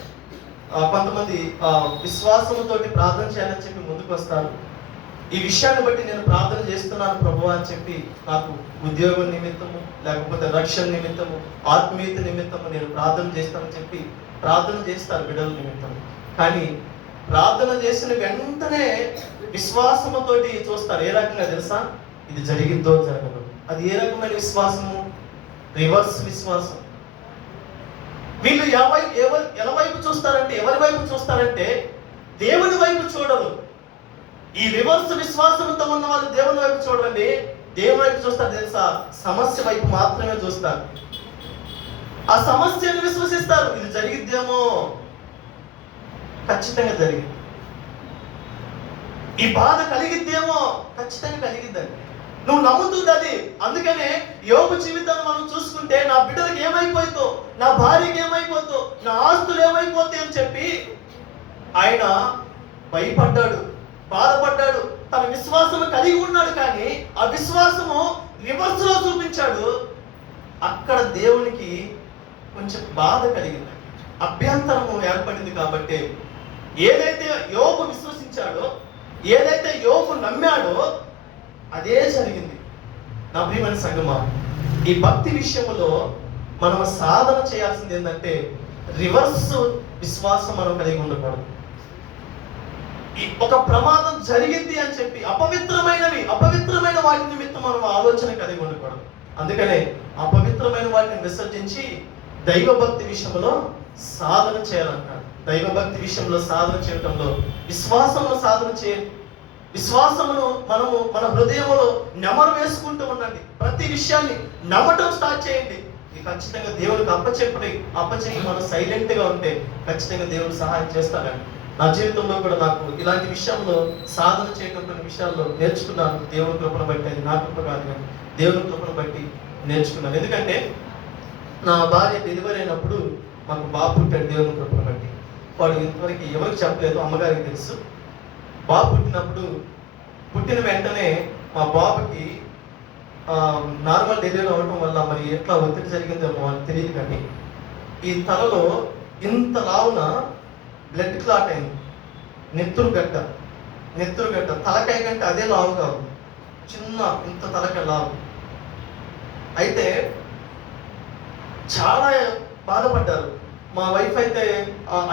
కొంతమంది విశ్వాసంతోటి ప్రార్థన చేయాలని చెప్పి ముందుకు వస్తారు. ఈ విషయాన్ని బట్టి నేను ప్రార్థన చేస్తున్నాను ప్రభువా అని చెప్పి, నాకు ఉద్యోగం నిమిత్తము, లేకపోతే రక్షణ నిమిత్తము, ఆత్మీయత నిమిత్తము నేను ప్రార్థన చేస్తానని చెప్పి ప్రార్థన చేస్తారు బిడ్డల నిమిత్తం. కానీ ప్రార్థన చేసిన వెంటనే విశ్వాసముతోటి చూస్తారు. ఏ రకంగా తెలుసా? ఇది జరిగిద్దో జరగదు. అది ఏ రకమైన విశ్వాసము? రివర్స్ విశ్వాసం. వీళ్ళు ఎలా వైపు చూస్తారంటే, ఎవరి వైపు చూస్తారంటే దేవుని వైపు చూడరు. ఈ రివర్స్ విశ్వాసంతో ఉన్న వాళ్ళు దేవుని వైపు చూడండి, దేవుని వైపు చూస్తారు తెలుసా? సమస్య వైపు మాత్రమే చూస్తారు. ఆ సమస్యను విశ్వసిస్తారు, ఇది జరిగిద్దేమో, ఖచ్చితంగా జరిగింది. ఈ బాధ కలిగిద్దేమో, ఖచ్చితంగా కలిగిద్దండి. నువ్వు నమ్ముతుంది అది. అందుకనే యోబు జీవితాన్ని మనం చూసుకుంటే, నా బిడ్డలకు ఏమైపోతుందో, నా భార్యకి ఏమైపోతుందో, నా ఆస్తులు ఏమైపోతాయి అని చెప్పి ఆయన భయపడ్డాడు, బాధపడ్డాడు. తన విశ్వాసము కలిగి ఉన్నాడు, కానీ ఆ విశ్వాసము రివర్స్ లో చూపించాడు. అక్కడ దేవునికి కొంచెం బాధ కలిగింది, అభ్యంతరము ఏర్పడింది. కాబట్టి ఏదైతే యోబు విశ్వసించాడో, ఏదైతే యోబు నమ్మాడో అదే జరిగింది. నా ప్రియమైన సంగమా, ఈ భక్తి విషయంలో మనం సాధన చేయాల్సింది ఏంటంటే రివర్స్ విశ్వాసం మనం కలిగి ఉండకూడదు. ఒక ప్రమాదం జరిగింది అని చెప్పి అపవిత్రమైన వాటి నిమిత్తం మనం ఆలోచన కలిగి ఉండకూడదు. అందుకనే అపవిత్రమైన వాటిని విసర్జించి దైవభక్తి విషయంలో సాధన చేయాలంటాడు. దైవభక్తి విషయంలో సాధన చేయడంలో విశ్వాసమును సాధన చేయండి. విశ్వాసమును మనము మన హృదయంలో నెమరు వేసుకుంటూ ఉండండి. ప్రతి విషయాన్ని నమ్మటం స్టార్ట్ చేయండి. ఖచ్చితంగా దేవుడికి అప్పచెప్పి మనం సైలెంట్ గా ఉంటే ఖచ్చితంగా దేవుడు సహాయం చేస్తాడండి. నా జీవితంలో కూడా నాకు ఇలాంటి విషయంలో సాధన చేయడం కొన్ని విషయాల్లో నేర్చుకున్నాను. దేవుని కృపను బట్టి, అది నా కృప కాదు కానీ దేవుని కృపను బట్టి నేర్చుకున్నాను. ఎందుకంటే నా భార్య డెలివరీ అయినప్పుడు మాకు బాబు పుట్టాడు. దేవుని కృపను బట్టి వాడు ఇంతవరకు ఎవరికి చెప్పలేదు, అమ్మగారికి తెలుసు. బాబు పుట్టిన వెంటనే మా బాబుకి నార్మల్ డెలివరీ అవ్వటం వల్ల మరి ఎట్లా ఒత్తిడి జరిగిందేమో అని తెలియదు, కానీ ఈ తలలో ఇంత లావున బ్లడ్ క్లాట్ అయింది. నెత్తురు గడ్డ తలకాయ కంటే అదే లావు కాదు, చిన్న ఇంత తలకాయ లావు. అయితే చాలా బాధపడ్డారు. మా వైఫ్ అయితే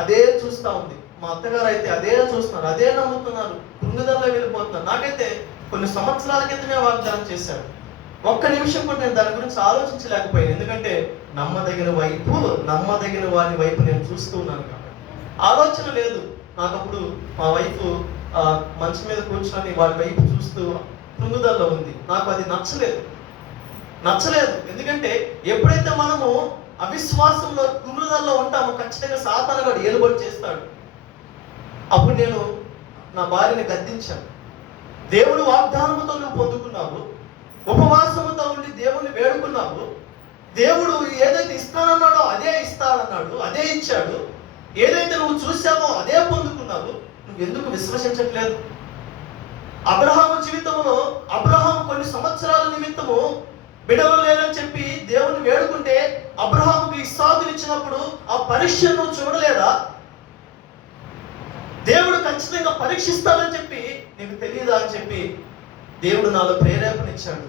అదే చూస్తూ ఉంది, మా అత్తగారు అయితే అదే చూస్తున్నారు, అదే నమ్ముతున్నారు, కృంగుదలలో వెళ్ళిపోతున్నారు. నాకైతే కొన్ని సంవత్సరాల క్రితమే వాగ్దానం చేశారు. ఒక్క నిమిషం కూడా నేను దాని గురించి ఆలోచించలేకపోయాను. ఎందుకంటే నమ్మదగిన వారి వైపు నేను చూస్తూ ఉన్నాను కాబట్టి ఆలోచన లేదు. నాకప్పుడు మా వైఫ్ మంచం మీద కూర్చొని వాడి వైపు చూస్తూ కృంగుదలలో ఉంది. నాకు అది నచ్చలేదు. ఎందుకంటే ఎప్పుడైతే మనము అవిశ్వాసంలో కృంగుదలలో ఉంటామో ఖచ్చితంగా సాతాను వాడు ఏలుబడి చేస్తాడు. అప్పుడు నేను నా భార్యని గద్దించాను. దేవుడు వాగ్దానముతో నువ్వు పొందుకున్నావు, ఉపవాసముతో ఉండి దేవుణ్ణి వేడుకున్నావు. దేవుడు ఏదైతే ఇస్తానన్నాడో అదే ఇస్తానన్నాడు, అదే ఇచ్చాడు. ఏదైతే నువ్వు చూసావో అదే పొందుకున్నావు, నువ్వెందుకు విశ్వసించట్లేదు? అబ్రహాము జీవితంలో కొన్ని సంవత్సరాల నిమిత్తము బిడవలు లేరని చెప్పి దేవుని వేడుకుంటే అబ్రహాముకి ఇస్సాకుని ఇచ్చినప్పుడు ఆ పరీక్షను నువ్వు చూడలేదా? దేవుడు ఖచ్చితంగా పరీక్షిస్తాడని చెప్పి నీకు తెలియదా అని చెప్పి దేవుడు నాలో ప్రేరేపణ ఇచ్చాడు.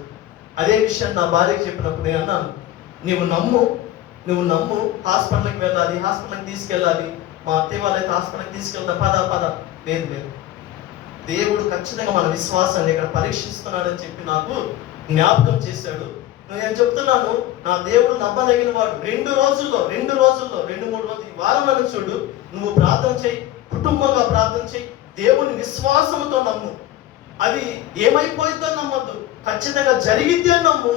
అదే విషయాన్ని నా భార్యకి చెప్పినప్పుడు నేను అన్నాను, నువ్వు నమ్ము, హాస్పిటల్కి వెళ్ళాలి, హాస్పిటల్కి తీసుకెళ్ళాలి. మా అత్తయ్య వాళ్ళైతే హాస్పిటల్కి తీసుకెళ్తా, పద. లేదు, దేవుడు ఖచ్చితంగా మన విశ్వాసాన్ని ఇక్కడ పరీక్షిస్తున్నాడని చెప్పి నాకు జ్ఞాపకం చేశాడు. నేను చెప్తున్నాను, నా దేవుడు నమ్మదగిన వాడు. 2 రోజుల్లో 2 3 రోజులు ఈ వారం నన్ను చూడు, నువ్వు ప్రార్థన చేయి, కుటుంబంగా ప్రార్థన చేయి, దేవుని విశ్వాసంతో నమ్ము. అది ఏమైపోయిందో నమ్మద్దు, ఖచ్చితంగా జరిగిద్ది అని నమ్ము.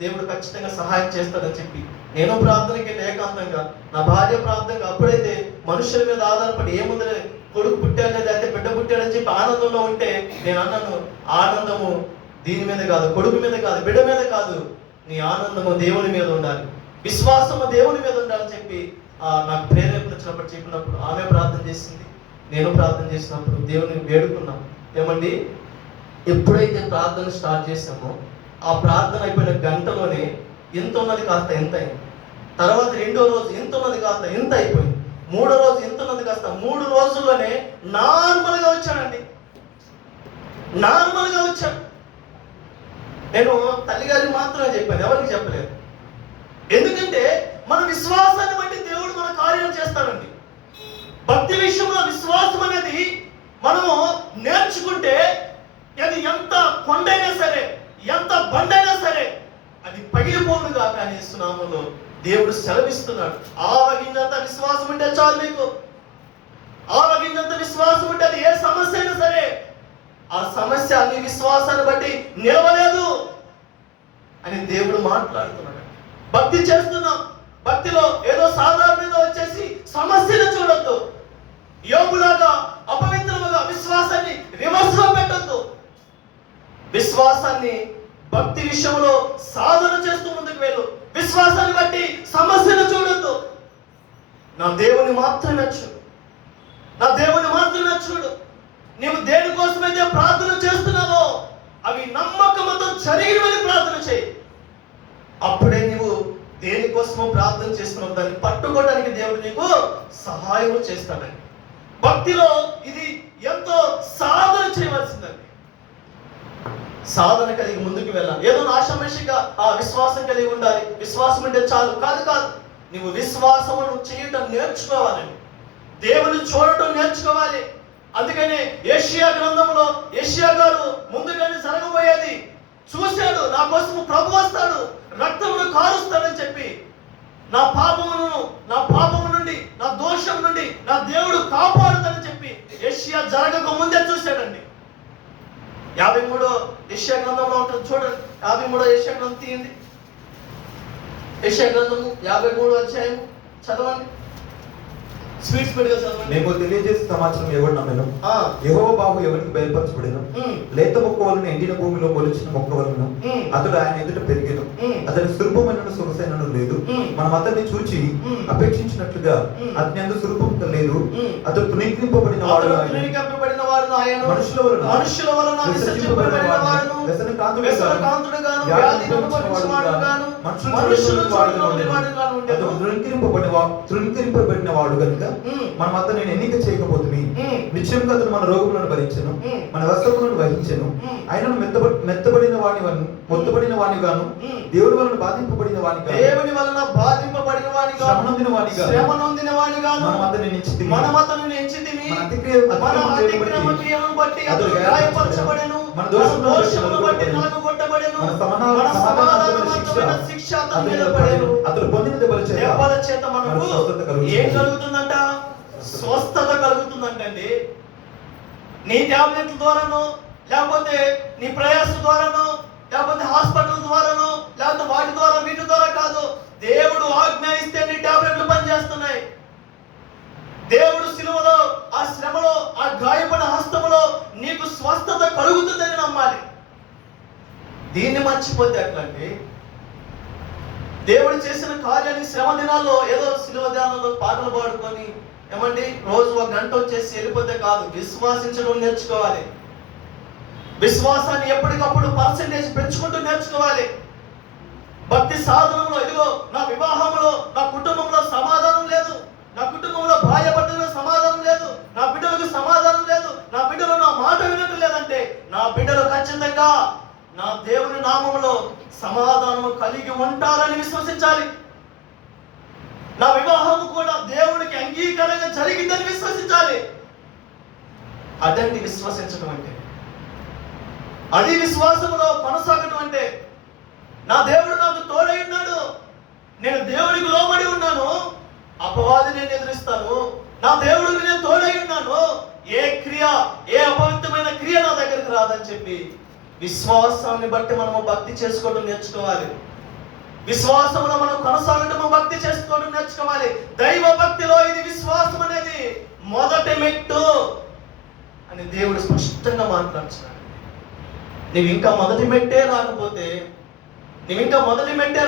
దేవుడు ఖచ్చితంగా సహాయం చేస్తాడని చెప్పి నేను ప్రార్థనకి ఏకాంతంగా, నా భార్య ప్రార్థనగా, అప్పుడైతే మనుషుల మీద ఆధారపడి ఏముందలే, కొడుకు పుట్టాడు లేదా అయితే బిడ్డ పుట్టాడని చెప్పి ఆనందంలో ఉంటే నేను అన్నాను, ఆనందము దీని మీద కాదు, కొడుకు మీద కాదు, బిడ్డ మీద కాదు, నీ ఆనందము దేవుని మీద ఉండాలి, విశ్వాసము దేవుని మీద ఉండాలని చెప్పి నాకు ప్రేరేపణ చెప్పినప్పుడు ఆమె ప్రార్థన చేసింది, నేను ప్రార్థన చేసినప్పుడు దేవుని వేడుకున్నాం. ఏమండి, ఎప్పుడైతే ప్రార్థన స్టార్ట్ చేసామో ఆ ప్రార్థన అయిపోయిన గంటలోనే ఎంత ఉన్నది కాస్త ఎంత అయింది. తర్వాత 2వ రోజు ఎంత ఉన్నది కాస్త ఎంత అయిపోయింది. 3వ రోజు ఎంత ఉన్నది కాస్త 3 రోజుల్లోనే నార్మల్గా వచ్చాడండి. నేను తల్లిగారికి మాత్రమే చెప్పాను, ఎవరికి చెప్పలేదు. ఎందుకంటే మన విశ్వాసాన్ని బట్టి దేవుడు మన కార్యాలు చేస్తాడండి. భక్తి విషయంలో విశ్వాసం అనేది మనము నేర్చుకుంటే అది ఎంత కొండైనా సరే, ఎంత బండైనా సరే అది పగిలిపోనుగా కానీ సునామంలో దేవుడు సెలవిస్తున్నాడు. ఆవగింజంత విశ్వాసం ఉంటే చాలు మీకు. ఆవగింజంత విశ్వాసం ఉంటే అది ఏ సమస్య అయినా సరే ఆ సమస్య నీ విశ్వాసాన్ని బట్టి నిలవలేదు అని దేవుడు మాట్లాడుతున్నాడు. భక్తి చేస్తున్నాం, భక్తిలో ఏదో సాధారణంగా వచ్చేసి సమస్యను చూడొద్దు. యోగులాగా అపవిత్రముగా విశ్వాసాన్ని రివర్స్ లో పెట్టొద్దు. విశ్వాసాన్ని భక్తి విషయంలో సాధన చేస్తూ ముందుకు వెళ్ళు. విశ్వాసాన్ని బట్టి సమస్యను చూడొద్దు. నా దేవుని మాత్రమే చూడు. నీవు దేనికోసమైతే ప్రార్థన చేస్తున్నావో అవి నమ్మకంతో జరిగినవని ప్రార్థన చేయి. అప్పుడే నీవు దేనికోసమో ప్రార్థన చేస్తున్నావు దాన్ని పట్టుకోవడానికి దేవుడు నీకు సహాయం చేస్తాడని. భక్తిలో ఇది ఎంతో సాధన చేయవలసిందండి. సాధన కలిగి ముందుకు వెళ్ళాలి. ఏదో ఆషామాషిగా విశ్వాసం కలిగి ఉండాలి, విశ్వాసం ఉంటే చాలు కాదు కాదు. నువ్వు విశ్వాసమును చేయటం నేర్చుకోవాలండి. దేవుని చూడటం నేర్చుకోవాలి. అందుకనే యెషయా గ్రంథంలో యెషయా గారు ముందుగానే జరగబోయేది చూశాడు. నా కోసం ప్రభు వస్తాడు, రక్తమును కారుస్తాడని చెప్పి నా పాపము నుండి, నా దోషం నుండి నా దేవుడు కాపాడుతాడని చెప్పి యెషయా జరగక ముందే చూశాడండి. 53 యెషయా గ్రంథంలో ఉంటుంది చూడండి. 53 యెషయా గ్రంథం తీయండి. యెషయా గ్రంథము 53 అధ్యాయము చదవండి. స్పీడ్ గా చదవండి. మేము తెలియజేసే సమాచారం ఎవరు నమ్మను, యెహోవా బాహు ఎవరికి బయలుపరచబడిన లేత మొక్క వలన ఎండిన భూమిలో మొలిచిన మొక్క వలన అతడు ఆయన ఎదుట పెరిగెను. అతని స్వరూపమైన సొగసైనను లేదు. మనం అతన్ని చూచి అపేక్షించినట్లుగా అతని అందు స్వరూపం లేదు. అతడు తృణీకరింపబడిన వాడు, మనుషుల వలన విసర్జింపబడిన వాడును, వ్యసనకాంతుడుగాను, వ్యాధి అనుభవించువాడుగాను, మనుషులు చూడని వాడుగాను ఉండెను. తృణీకరింపబడిన వాడు కనుక మనం అతన్ని ఎన్నిక చేయకపోతుంది. నిశ్చయంగా అతను మన రోగములను భరించెను, మన వస్త్రములను వహించెను. ఆయనను మొత్తబడిన వాని గాను, దేవుని వలన బాధింపబడిన వాని గాను, శ్రమ నొందిన వాని గాను మనం అతనిని ఎంచితిమి. మన అతిక్రమములను బట్టి అతడు గాయపరచబడెను, మన దోషములను బట్టి నలుగు కొట్టబడెను, మన సమాధానమైన శిక్ష అతని మీద పడెను. అతడు పొందిన దెబ్బల చేత మనకు ఏం కలుగుతుందంట? స్వస్థత కలుగుతుందంటండి. నీ టాబ్లెట్ల ద్వారానో, లేకపోతే నీ ప్రయాస ద్వారానో, లేకపోతే హాస్పిటల్ ద్వారానో, లేకపోతే వాటి ద్వారా వీటి ద్వారా కాదు. దేవుడు ఆజ్ఞాయిస్తే నీ టాబ్లెట్లు పనిచేస్తున్నాయి. దేవుడు సిలువలో, ఆ శ్రమలో, ఆ గాయపడిన హస్తములో నీకు స్వస్థత కలుగుతుందని నమ్మాలి. దీన్ని మర్చిపోతే ఎట్లండి? దేవుడు చేసిన కార్యాన్ని శ్రమ దినాల్లో ఏదో సిలువ ధ్యానంలో పాటలు పాడుకొని ఏమండి రోజు 1 గంట వచ్చేసి వెళ్ళిపోతే కాదు. విశ్వాసించడం నేర్చుకోవాలి. విశ్వాసాన్ని ఎప్పటికప్పుడు పర్సెంటేజ్ పెంచుకుంటూ నేర్చుకోవాలి. భక్తి సాధనంలో ఇదిగో నా వివాహంలో, నా కుటుంబంలో సమాధానం లేదు, నా కుటుంబంలో భార్య భర్తలకు సమాధానం లేదు, నా బిడ్డలకు సమాధానం లేదు, నా బిడ్డలు నా మాట వినటం లేదంటే నా బిడ్డలు ఖచ్చితంగా నా దేవుని నామములో సమాధానము కలిగి ఉంటారని విశ్వసించాలి. నా వివాహము కూడా దేవునికి అంగీకారంగా జరిగిందని విశ్వసించాలి. అదండి విశ్వసించడం అంటే. అది విశ్వాసములో కొనసాగడం అంటే. నా దేవుడు నాకు తోడై ఉన్నాడు, నేను దేవుడికి లోబడి ఉన్నాను, అపవాది నేను ఎదురిస్తాను, నా దేవుడికి నేను తోడై ఉన్నాను, ఏ క్రియ, ఏ అపవిత్రమైన క్రియ నా దగ్గరికి రాదని చెప్పి విశ్వాసాన్ని బట్టి మనము భక్తి చేసుకోవడం నేర్చుకోవాలి. విశ్వాసంలో మనం కొనసాగటము భక్తి చేసుకోవడం నేర్చుకోవాలి. దైవ భక్తిలో ఇది విశ్వాసం అనేది మొదటి మెట్టు అని దేవుడు స్పష్టంగా మాట్లాడుతున్నాడు. నువ్వు ఇంకా మొదటి మెట్టే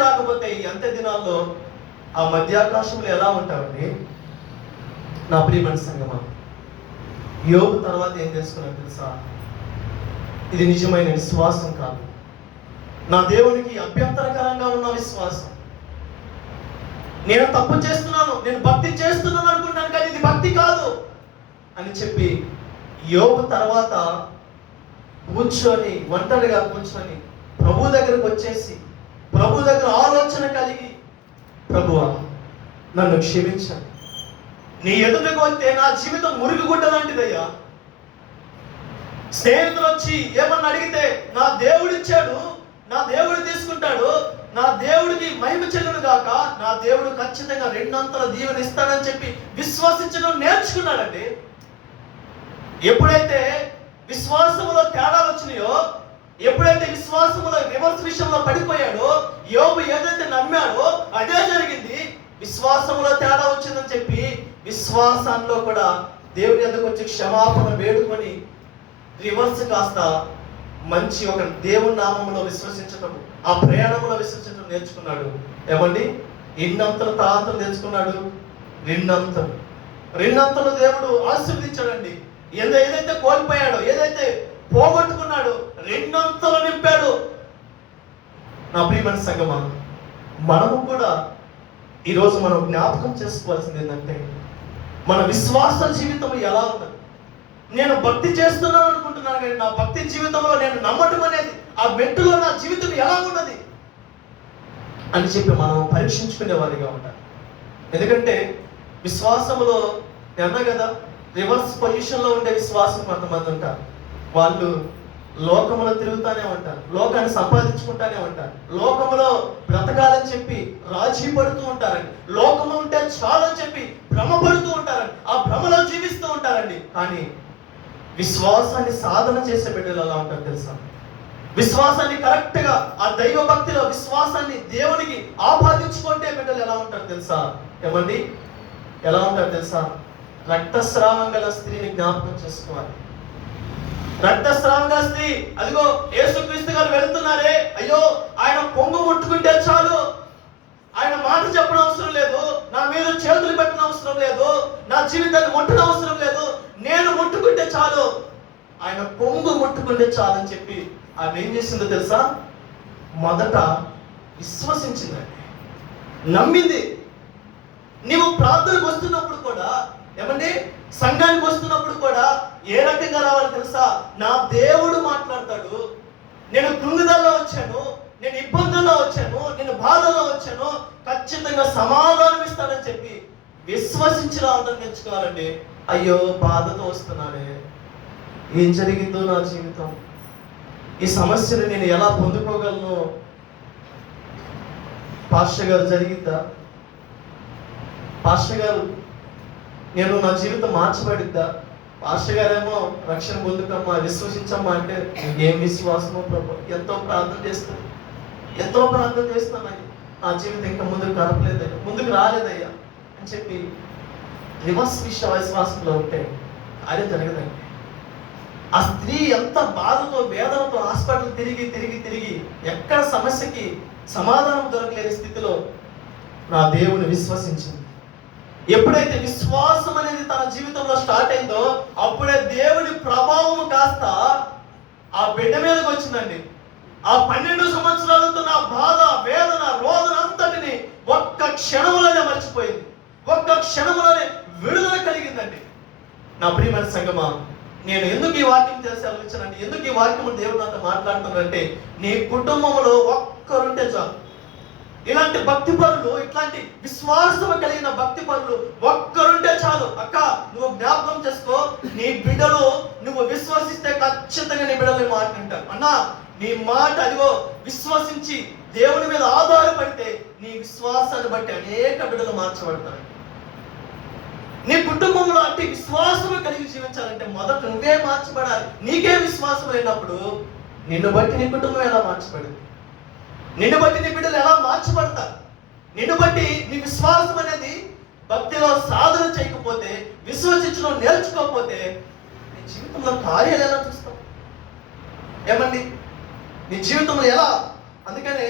రాకపోతే ఈ అంత్య దినాల్లో ఆ మధ్యాకాశంలో ఎలా ఉంటావండి? నా ప్రియమైన సంగమా, యోబు తర్వాత ఏం చేసుకున్నా తెలుసా? ఇది నిజమైన విశ్వాసం కాదు, నా దేవునికి అభ్యంతరకరంగా ఉన్న విశ్వాసం. నేను తప్పు చేస్తున్నాను, నేను భక్తి చేస్తున్నాను అనుకుంటాను, కానీ ఇది భక్తి కాదు అని చెప్పి యోబు తర్వాత ఒంటరిగా కూర్చొని ప్రభు దగ్గరకు వచ్చేసి, ప్రభు దగ్గర ఆలోచన కలిగి, ప్రభువా నన్ను క్షమించండి, నీ ఎదుటకు వస్తే నా జీవితం మురుగుగుడ్డ లాంటిదయ్యా. స్నేహితులు వచ్చి ఏమన్నా అడిగితే నా దేవుడు ఇచ్చాడు, నా దేవుడు తీసుకుంటాడు, నా దేవుడికి మహిమ చెల్లును గాక, నా దేవుడు ఖచ్చితంగా 2 అంతల దీవెన ఇస్తాడని చెప్పి విశ్వసించడం నేర్చుకున్నాడండి. ఎప్పుడైతే విశ్వాసములో తేడాలు వచ్చినాయో, ఎప్పుడైతే విశ్వాసములో రివర్స్ విషయంలో పడిపోయాడో, యోబు ఏదైతే నమ్మాడో అదే జరిగింది. విశ్వాసములో తేడా వచ్చిందని చెప్పి విశ్వాసంలో కూడా దేవుని ఎదుకు వచ్చి క్షమాపణ వేడుకొని రివర్స్ కాస్త మంచి ఒక దేవుని నామములో విశ్వసించటం, ఆ ప్రయాణంలో విశ్వసించడం నేర్చుకున్నాడు. ఏమండి, ఎన్నంతలు తాంతలు నేర్చుకున్నాడు? 2 అంతలు దేవుడు ఆశీర్వదించాడండి. ఏదైతే కోల్పోయాడో, ఏదైతే పోగొట్టుకున్నాడో 2 అంతలు నింపాడు. నా ప్రియమైన సంగమా, మనము కూడా ఈరోజు మనం జ్ఞాపకం చేసుకోవాల్సింది ఏంటంటే, మన విశ్వాస జీవితం ఎలా ఉన్నది? నేను భక్తి చేస్తున్నాను అనుకుంటున్నాను కానీ నా భక్తి జీవితంలో నేను నమ్మటం అనేది ఆ మెట్టులో నా జీవితం ఎలా ఉన్నది అని చెప్పి మనం పరీక్షించుకునే వారిగా ఉంటారు. ఎందుకంటే విశ్వాసములో అన్నా కదా, రివర్స్ పొజిషన్లో ఉండే విశ్వాసం కొంతమంది ఉంటారు. వాళ్ళు లోకములో తిరుగుతానే ఉంటారు, లోకాన్ని సంపాదించుకుంటానే ఉంటారు, లోకములో బ్రతకాలని చెప్పి రాజీ పడుతూ ఉంటారండి, లోకము ఉంటే చాలని చెప్పి భ్రమపడుతూ ఉంటారండి, ఆ భ్రమలో జీవిస్తూ ఉంటారండి. కానీ విశ్వాసాన్ని సాధన చేసే బిడ్డలు ఎలా ఉంటారు తెలుసా? విశ్వాసాన్ని కరెక్ట్ గా ఆ దైవ భక్తిలో విశ్వాసాన్ని దేవునికి ఆపాదించుకుంటే బిడ్డలు ఎలా ఉంటారు తెలుసా? ఏమండి ఎలా ఉంటారు తెలుసా? రక్తస్రావం గల స్త్రీని జ్ఞాపకం చేసుకోవాలి. రక్తస్రావం గల స్త్రీ, అదిగో యేసుక్రీస్తు గారు వెళ్తున్నారే, అయ్యో ఆయన కొంగు ముట్టుకుంటే చాలు, ఆయన మాట చెప్పడం అవసరం లేదు, నా మీద చేతులు పెట్టిన అవసరం లేదు, నా జీవితాన్ని ముట్టడం అవసరం లేదు, నేను ముట్టుకుంటే చాలు, ఆయన కొంగు ముట్టుకుంటే చాలు అని చెప్పి ఆమె ఏం చేసిందో తెలుసా? మొదట విశ్వసించిందండి, నమ్మింది. నీవు ప్రార్థనకు వస్తున్నప్పుడు కూడా, ఏమండి సంఘానికి వస్తున్నప్పుడు కూడా ఏ రకంగా రావాలి తెలుసా? నా దేవుడు మాట్లాడతాడు, నేను కృంగుదల్లో వచ్చాను, నేను ఇబ్బందుల్లో వచ్చాను, నేను బాధలో వచ్చాను, ఖచ్చితంగా సమాధానం ఇస్తానని చెప్పి విశ్వసించి రావడం నేర్చుకోవాలండి. అయ్యో బాధతో వస్తున్నానే, ఏం జరిగిందో నా జీవితం, ఈ సమస్యను నేను ఎలా పొందుకోగలను? పాస్టర్ గారు జరిగిద్దా? పాస్టర్ గారు నేను నా జీవితం మార్చబడిద్దా? పాస్టర్ గారేమో రక్షణ పొందుకమ్మా, విశ్వసించమ్మా అంటే ఏం విశ్వాసమో ప్రభు, ఎంతో ప్రార్థన చేస్తాను, ఎంతో ప్రార్థన చేస్తానయ్యా, నా జీవితం ఇంకా ముందుకు కలపలేదయ్యా, ముందుకు రాలేదయ్యా అని చెప్పి రివర్స్ విశ్వాసంలో ఉంటే అదే జరగదండి. ఆ స్త్రీ ఎంత బాధతో వేదనతో హాస్పిటల్ తిరిగి తిరిగి తిరిగి ఎక్కడ సమస్యకి సమాధానం దొరకలేని స్థితిలో నా దేవుని విశ్వసించింది. ఎప్పుడైతే విశ్వాసం అనేది తన జీవితంలో స్టార్ట్ అయిందో అప్పుడే దేవుని ప్రభావం కాస్త ఆ బిడ్డ మీదకి వచ్చిందండి. ఆ 12 సంవత్సరాలతో నా బాధ, వేదన, రోదన అంతటిని ఒక్క క్షణంలోనే మర్చిపోయింది, ఒక్క క్షణంలోనే విడుదల కలిగిందండి. నా ప్రియమైన సంగమా, నేను ఎందుకు ఈ వాక్యం చేసి ఆలోచించానంటే, ఎందుకు ఈ వాక్యం దేవుడు నాతో మాట్లాడుతున్నానంటే, నీ కుటుంబంలో ఒక్కరుంటే చాలు, ఇలాంటి భక్తి పరులు, ఇట్లాంటి విశ్వాసం కలిగిన భక్తి పరులు ఒక్కరుంటే చాలు. అక్క నువ్వు జ్ఞాపకం చేసుకో, నీ బిడ్డలు నువ్వు విశ్వసిస్తే ఖచ్చితంగా నీ బిడ్డలు మాట వింటారు. అన్నా నీ మాట అదిగో విశ్వసించి దేవుని మీద ఆధారపడితే నీ విశ్వాసాన్ని బట్టి అనేక బిడ్డలు మార్చబడతారు. నీ కుటుంబంలో అంటే విశ్వాసం కలిగి జీవించాలంటే మొదట నువ్వే మార్చబడాలి. నీకే విశ్వాసం లేనప్పుడు నిన్ను బట్టి నీ కుటుంబం ఎలా మార్చబడింది? నిన్ను బట్టి నీ బిడ్డలు ఎలా మార్చబడతారు? నిన్ను బట్టి నీ విశ్వాసం అనేది భక్తిలో సాధన చేయకపోతే, విశ్వసించడం నేర్చుకోకపోతే నీ జీవితంలో కార్యాలు ఎలా చూస్తావు? ఏమండి నీ జీవితంలో ఎలా? అందుకనే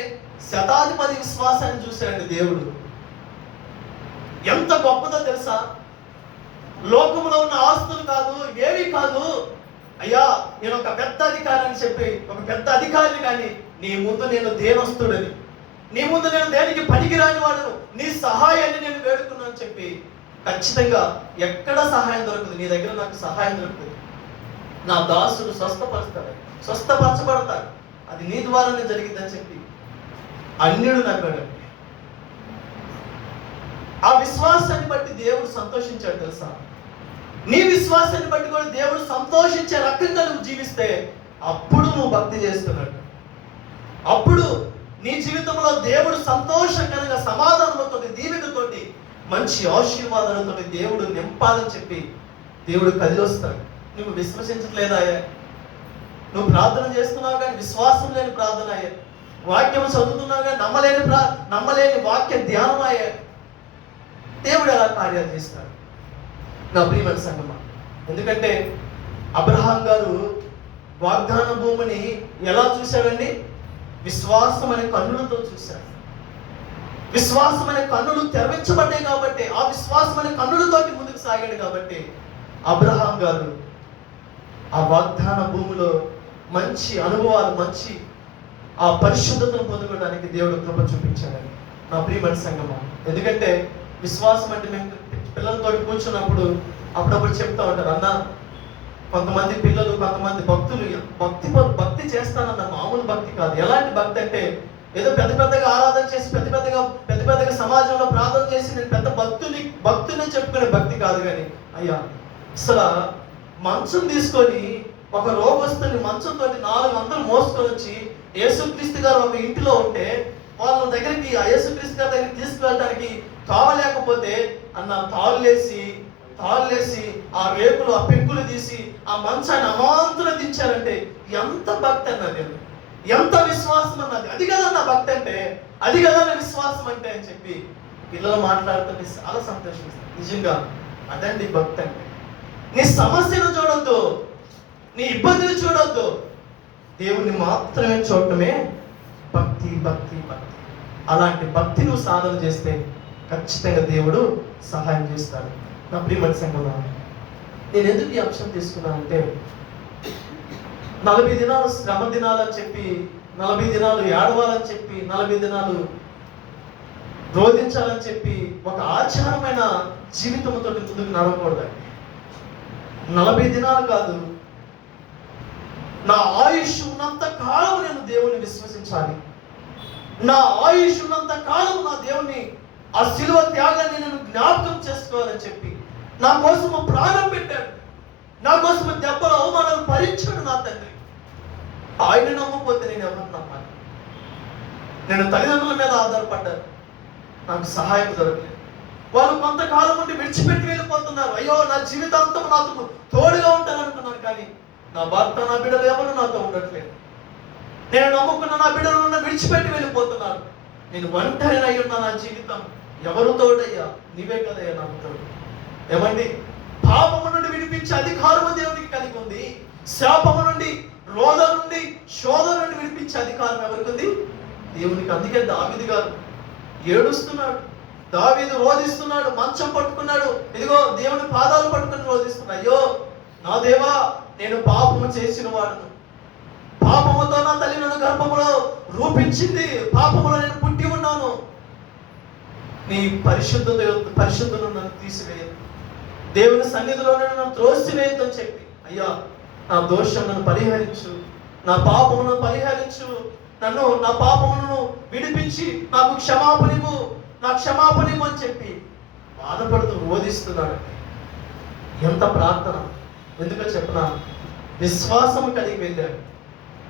శతాధిపతి విశ్వాసాన్ని చూశాడండి దేవుడు. ఎంత గొప్పదో తెలుసా? లోకంలో ఉన్న ఆస్తులు కాదు, ఏవి కాదు, అయ్యా నేను ఒక పెద్ద అధికారి అని చెప్పి, ఒక పెద్ద అధికారిని కానీ నీ ముందు నేను దేనొస్తుడని, నీ ముందు నేను దేనికి పనికిరాని వాడను, నీ సహాయాన్ని నేను వేడుకున్నాను చెప్పి ఖచ్చితంగా ఎక్కడ సహాయం దొరకదు, నీ దగ్గర నాకు సహాయం దొరుకుతుంది, నా దాసుడు స్వస్థపరుస్తాడు, స్వస్థపరచబడతాడు, అది నీ ద్వారానే జరిగిందని చెప్పి అన్యుడు నమ్మాడండి. ఆ విశ్వాసాన్ని బట్టి దేవుడు సంతోషించాడు తెలుసా? నీ విశ్వాసాన్ని బట్టి కూడా దేవుడు సంతోషించే రకంగా నువ్వు జీవిస్తే అప్పుడు నువ్వు భక్తి చేస్తున్నాడు. అప్పుడు నీ జీవితంలో దేవుడు సంతోషకరంగా, సమాధానంతో, దీవెనతోటి, మంచి ఆశీర్వాదాలతో దేవుడు నింపాలని చెప్పి దేవుడు కదిలొస్తాడు. నువ్వు విశ్వసించట్లేదా? నువ్వు ప్రార్థన చేస్తున్నావు కానీ విశ్వాసం లేని ప్రార్థన అయ్యా, వాక్యం చదువుతున్నావు కానీ నమ్మలేని వాక్య ధ్యానం అయ్యా, దేవుడు ఎలా కార్యాలు చేస్తాడు? నా ప్రియమైన సంగమా, ఎందుకంటే అబ్రహాం గారు వాగ్దాన భూమిని ఎలా చూశాడండి? విశ్వాసం అనే కన్నులతో చూశాడు. విశ్వాసం అనే కన్నులు తెరవించబడ్డాయి కాబట్టి, ఆ విశ్వాసం అనే కన్నులతోటి ముందుకు సాగాడు కాబట్టి అబ్రహాం గారు ఆ వాగ్దాన భూమిలో మంచి అనుభవాలు, మంచి ఆ పరిశుద్ధతను పొందుకోవడానికి దేవుడు కృప చూపించాడని నా ప్రియమైన సంగమా. ఎందుకంటే విశ్వాసం అంటే మేము పిల్లలతో కూర్చున్నప్పుడు అప్పుడప్పుడు చెప్తా ఉంటారు, అన్న కొంతమంది పిల్లలు కొంతమంది భక్తులు భక్తి చేస్తానన్న మామూలు భక్తి కాదు. ఎలాంటి భక్తి అంటే ఏదో పెద్ద పెద్దగా ఆరాధన చేసి పెద్ద పెద్దగా సమాజంలో ప్రార్థన చేసి నేను పెద్ద భక్తుని చెప్పుకునే భక్తి కాదు. కానీ అయ్యా అసలు మంచం తీసుకొని ఒక రోగస్తుని మంచంతో 400 మోసుకొని వచ్చి యేసుక్రీస్తు గారు ఒక ఇంటిలో ఉంటే వాళ్ళ దగ్గరికి ఆ యేసుక్రీస్తు గారి దగ్గరికి తీసుకువెళ్ళడానికి తావలేకపోతే అన్న తాళ్ళేసి ఆ రేకులు ఆ పెంకులు తీసి ఆ మంచాన్ని అమాంతులు దించారంటే ఎంత భక్తి అన్నది, ఎంత విశ్వాసం అన్నది. అది కదన్న భక్తి అంటే, అది కదన్న విశ్వాసం అంటే అని చెప్పి పిల్లలు మాట్లాడుతుంటే చాలా సంతోషిస్తాను. నిజంగా అదండి భక్తి అంటే. నీ సమస్యను చూడొద్దు, నీ ఇబ్బందిని చూడొద్దు, దేవుణ్ణి మాత్రమే చూడటమే భక్తి. అలాంటి భక్తి నువ్వు సాధన చేస్తే ఖచ్చితంగా దేవుడు సహాయం చేస్తాడు. నా ప్రియమైన సంఘంలో నేను ఎందుకు ఈ అంశం తీసుకున్నానంటే 40 దినాలు శ్రమ దినాలని చెప్పి, 40 దినాలు ఏడవాలని చెప్పి, 40 దినాలు రోధించాలని చెప్పి ఒక ఆచారమైన జీవితంతో ముందుకు నడవకూడదండి. 40 దినాలు కాదు, నా ఆయుష్ ఉన్నంత కాలం నేను దేవుని విశ్వసించాలి. నా ఆయుష్ ఉన్నంత కాలం నా దేవుని ఆ శిలువ త్యాగాన్ని నేను జ్ఞాపకం చేసుకోవాలని చెప్పి నా కోసము ప్రాణం పెట్టాడు. నా కోసము దెబ్బలు అవమానాలు భరించాడు నా తండ్రి. ఆయన నమ్మకపోతే నేను ఎవరిని నమ్మాలి? నేను తల్లిదండ్రుల మీద ఆధారపడ్డాను, నాకు సహాయం దొరకలేదు. వాళ్ళు కొంతకాలం నుండి విడిచిపెట్టి వెళ్ళిపోతున్నారు. అయ్యో నా జీవితాంతం నాతో తోడుగా ఉంటాను అనుకున్నాను, కానీ నా భర్త నా బిడ్డలు ఎవరు నాతో ఉండట్లేదు. నేను నమ్ముకున్న నా బిడ్డలను విడిచిపెట్టి వెళ్ళిపోతున్నాను. నేను ఒంటరిని అయి ఉన్నా. నా జీవితం ఎవరు తోడయ్యా? నీవే కదయ్యా నాకు తోడు. ఏమండి, పాపము నుండి విడిపించే అధికారము దేవునికి కలిగి ఉంది. శాపము నుండి, రోధ నుండి, శోధన నుండి విడిపించే అధికారం ఎవరికి ఉంది? దేవునికి. అందుకే దావీదు గారు ఏడుస్తున్నాడు, దావీదు రోధిస్తున్నాడు, మంచం పట్టుకున్నాడు, ఇదిగో దేవుని పాదాలు పట్టుకుని రోధిస్తున్నాడు. అయ్యో నా దేవా, నేను పాపము చేసిన వాడును, పాపముతో నా తల్లి నన్ను గర్భములో రూపించింది, పాపములో నేను పుట్టి ఉన్నాను, నీ పరిశుద్ధులను నన్ను తీసివేయదు, దేవుని సన్నిధిలో నన్ను త్రోసివేయద్దని చెప్పి, అయ్యా నా దోషం నన్ను పరిహరించు, నా పాపమును పరిహరించు, నన్ను నా పాపములను విడిపించి నాకు క్షమాపణివు, నా క్షమాపణివు అని చెప్పి బాధపడుతూ రోధిస్తున్నాడు. ఎంత ప్రార్థన! ఎందుకో చెప్పనా, విశ్వాసం కలిగి వెళ్ళాడు.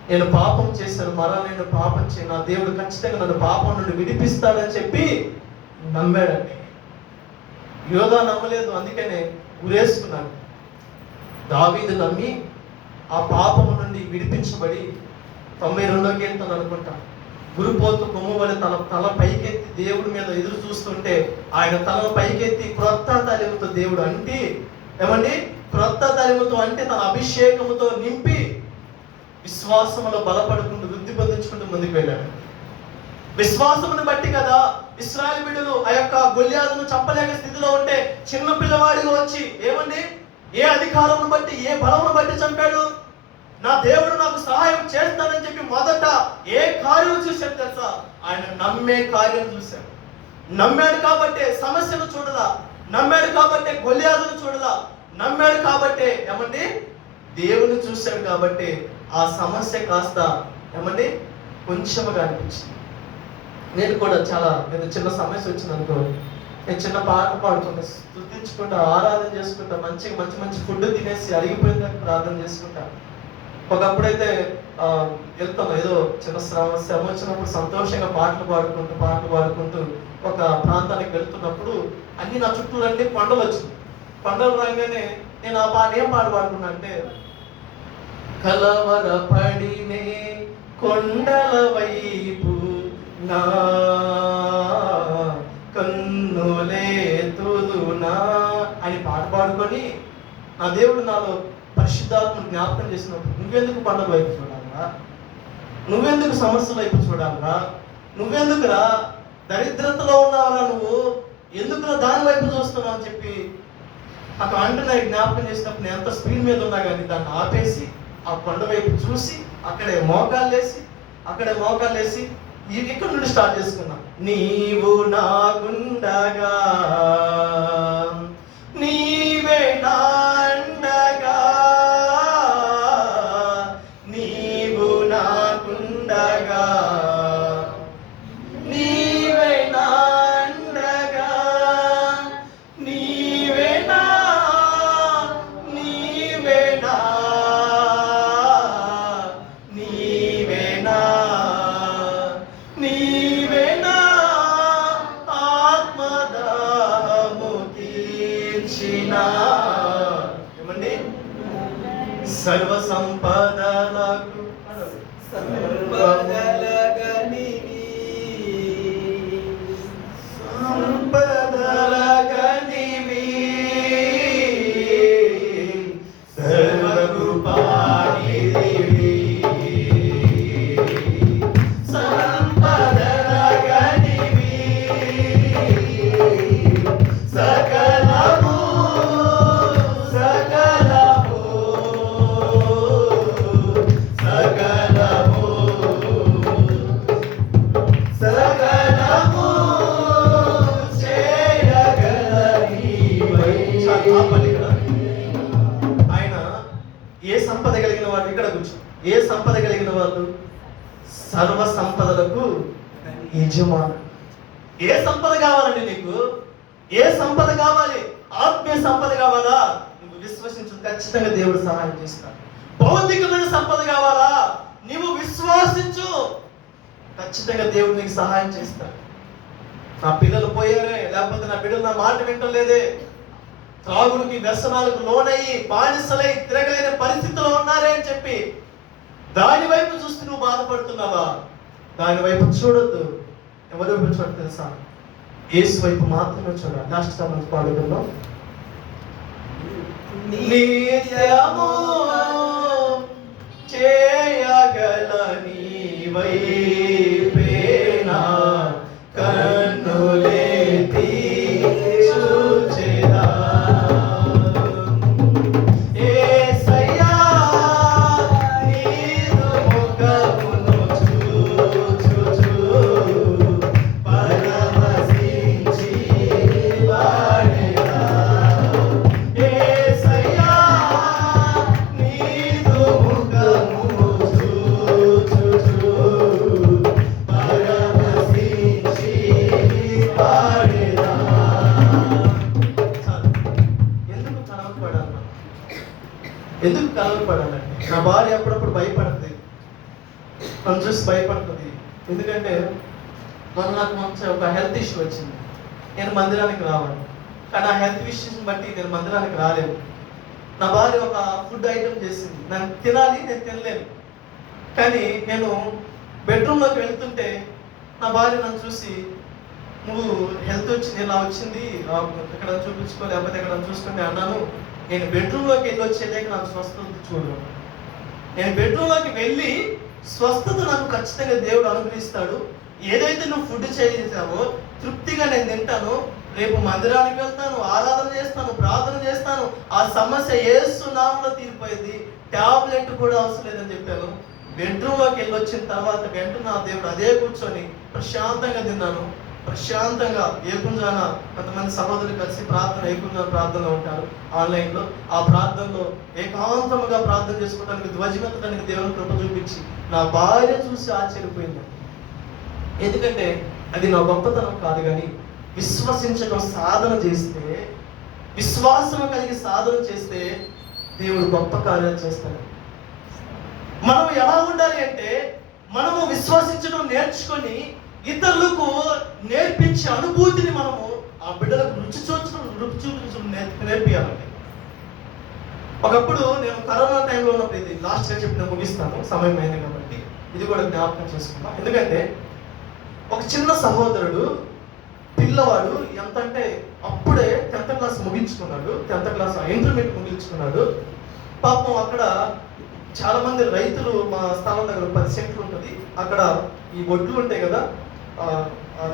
నేను పాపం చేశాను, మరలా నేను పాపం చేయను, నా దేవుడు ఖచ్చితంగా నన్ను పాపం నుండి విడిపిస్తాడని చెప్పి నమ్మాడండి. యోధా నమ్మలేదు, అందుకనే ఉరేసుకున్నాడు. దావీదు నమ్మి ఆ పాపము నుండి విడిపించబడి 92వ కీర్తన అనుకుంటా, గురుపోతు కొమ్ముబడి తల పైకెత్తి దేవుడి మీద ఎదురు చూస్తుంటే ఆయన తల పైకెత్తి క్రొత్త తలిముతో దేవుడు అంటే ఏమండి, క్రొత్త తలిముతో అంటే తన అభిషేకముతో నింపి విశ్వాసములో బలపడుకుంటూ వృద్ధి పొందించుకుంటూ ముందుకు వెళ్ళాడు. విశ్వాసమును బట్టి కదా ఇశ్రాయేలు బిడ్డలు ఆ యొక్క గొల్యాదును చంపలేక స్థితిలో ఉంటే చిన్న పిల్లవాడిగా వచ్చి ఏమండి, ఏ అధికారమును బట్టి, ఏ బలమును బట్టి చంపాడు? నా దేవుడు నాకు సహాయం చేస్తానని చెప్పి మొదట ఏ కార్యం చూశాడు తెలుసా? ఆయన నమ్మే కార్యం చూశాడు. నమ్మాడు కాబట్టే సమస్యను చూడలా, నమ్మాడు కాబట్టే గొల్యాదును చూడలా, నమ్మాడు కాబట్టే ఏమండి దేవుని చూశాడు కాబట్టి ఆ సమస్య కాస్త ఏమండి కొంచెముగా అనిపించింది. నేను కూడా చాలా చిన్న సమస్య వచ్చింది అనుకో, నేను చిన్న పాట పాడుకుంటా, స్తుతించుకుంటా, ఆరాధన చేసుకుంటా, మంచి ఫుడ్ తినేసి అరిగిపోయిందని ప్రార్థన చేసుకుంటా. ఒకప్పుడైతే వెళ్తాం, ఏదో చిన్న శ్రమ వచ్చినప్పుడు సంతోషంగా పాటలు పాడుకుంటూ ఒక ప్రాంతానికి వెళ్తున్నప్పుడు అన్ని నా చుట్టూ అన్ని కొండలు వచ్చింది. కొండలు రాగానే నేను ఆ పాట ఏం పాడుకున్నా అంటే, కలవరపడినే కొండల వైపు నా కన్నులేతుదునా అని పాట పాడుకొని నా దేవుడు నాలో పరిశుద్ధాత్మను జ్ఞాపకం చేసినప్పుడు, నువ్వెందుకు పండుగ వైపు చూడాలరా, నువ్వెందుకు సమస్య వైపు చూడాలరా, నువ్వెందుకురా దరిద్రతలో ఉన్నావురా, నువ్వు ఎందుకురా దాని వైపు చూస్తున్నావు అని చెప్పి నాకు అంటున్నా జ్ఞాపకం చేసినప్పుడు నేను ఎంత స్పీడ్ మీద ఉన్నా కానీ దాన్ని ఆపేసి ఆ కొండ వైపు చూసి అక్కడే మోకాలు వేసి ఇక్కడ నుండి స్టార్ట్ చేసుకున్నా. నీవు నా గుండగా సర్వ సంపదలకు సంపదలగనివి సంపదలగనివి సర్వకృపానిధివి సంపదలగనివి సకలము సకలము సకలము సకలము చేయగలనివై. ఆపండి ఇక్కడ. ఆయన ఏ సంపద కలిగిన వాళ్ళు ఇక్కడ కూర్చో. ఏ సంపద కలిగిన వాళ్ళు? సర్వ సంపదలకు యజమాను. ఏ సంపద కావాలండి నీకు? ఏ సంపద కావాలి? ఆత్మీయ సంపద కావాలా? నువ్వు విశ్వసించు, ఖచ్చితంగా దేవుడు సహాయం చేస్తాడు. భౌతికమైన సంపద కావాలా? నీవు విశ్వాసించు, ఖచ్చితంగా దేవుడు నీకు సహాయం చేస్తాడు. నా పిల్లలు పోయారే, లేకపోతే నా బిడ్డలు నా మాట వింటలేదే, త్రాగుడికి వ్యసనాలకు లోనయ్యి బానిసలై తిరగలేని పరిస్థితిలో ఉన్నారే అని చెప్పి దాని వైపు చూస్తే నువ్వు బాధపడుతున్నావా? దాని వైపు చూడొద్దు. ఎవరి వైపు చూడ తెలుసా? యేసు వైపు మాత్రమే చూడాలి. లాస్ట్ సమయం పాడుకుందాం. నిత్యము చేయగల నీవైపేనా కన్నులెత్తి చూచెదా. యేసయ్యా నీదు ముఖమును చూచుచు పరవశించి పాడెదా. యేసయ్యా నీదు ముఖమును చూచుచు పరవశించి పాడెదా. ఎందుకు కలవపడాలి? ఎందుకు కలవపడాలంటే నా భార్య అప్పుడప్పుడు భయపడుతుంది, నన్ను చూసి భయపడుతుంది. ఎందుకంటే నాకు మంచి ఒక హెల్త్ ఇష్యూ వచ్చింది, నేను మందిరానికి రావాలి. కానీ ఆ హెల్త్ ఇష్యూస్ని బట్టి నేను మందిరానికి రాలేను. నా భార్య ఒక ఫుడ్ ఐటమ్ చేసింది, నన్ను తినాలి, నేను తినలేను. కానీ నేను బెడ్రూమ్లోకి వెళ్తుంటే నా భార్య నన్ను చూసి, నువ్వు హెల్త్ వచ్చింది, ఇలా వచ్చింది, ఇక్కడ చూపించుకో, లేకపోతే ఇక్కడ చూసుకుంటే అన్నాను. నేను బెడ్రూమ్లోకి వెళ్ళి వచ్చేదాకా నాకు స్వస్థత చూడు. నేను బెడ్రూమ్లోకి వెళ్ళి స్వస్థత నాకు ఖచ్చితంగా దేవుడు అనుగ్రహిస్తాడు. ఏదైతే నువ్వు ఫుడ్ చేసావో తృప్తిగా నేను తింటాను. రేపు మందిరానికి వెళ్తాను, ఆరాధన చేస్తాను, ప్రార్థన చేస్తాను. ఆ సమస్య యేసు నామములో తీరిపోయింది. టాబ్లెట్ కూడా అవసరం లేదని చెప్పాను. బెడ్రూమ్లోకి వెళ్ళి వచ్చిన తర్వాత వెంటనే నా దేవుడు అదే కూర్చొని ప్రశాంతంగా తిన్నాను. ప్రశాంతంగా ఏకుంజాన కొంతమంది సహోదరులు కలిసి ఏకుంజాన ప్రార్థనలో ఉంటారు ఆన్లైన్లో. ఆ ప్రార్థనలో ఏకాంతముగా ప్రార్థన చేసుకోవడానికి, ధ్వజమెత్తడానికి దేవుని కృప చూపించి నా భార్య చూసి ఆశ్చర్యపోయింది. ఎందుకంటే అది నా గొప్పతనం కాదు, కానీ విశ్వసించడం సాధన చేస్తే, విశ్వాసం కలిగి సాధన చేస్తే దేవుడు గొప్ప కార్యాలు చేస్తాడు. మనం ఎలా ఉండాలి అంటే, మనము విశ్వసించడం నేర్చుకొని ఇతరులకు నేర్పించే అనుభూతిని మనము ఆ బిడ్డలకు రుచి చూపించడం నేర్పియాలండి. ఒకప్పుడు నేను కరోనా టైంలో ఉన్నప్పుడు, ఇది లాస్ట్గా చెప్పిన ముగిస్తాను, సమయం అయింది కాబట్టి ఇది కూడా జ్ఞాపకం చేసుకుందాం. ఎందుకంటే ఒక చిన్న సహోదరుడు పిల్లవాడు ఎంత అంటే అప్పుడే 10th క్లాస్ ముగించుకున్నాడు, 10th క్లాస్ ఇంటర్మీడియట్ ముగించుకున్నాడు. పాపం అక్కడ చాలా మంది రైతులు, మా స్థలం దగ్గర 10 సెంట్లు ఉంటుంది, అక్కడ ఈ ఒడ్లు ఉంటాయి కదా,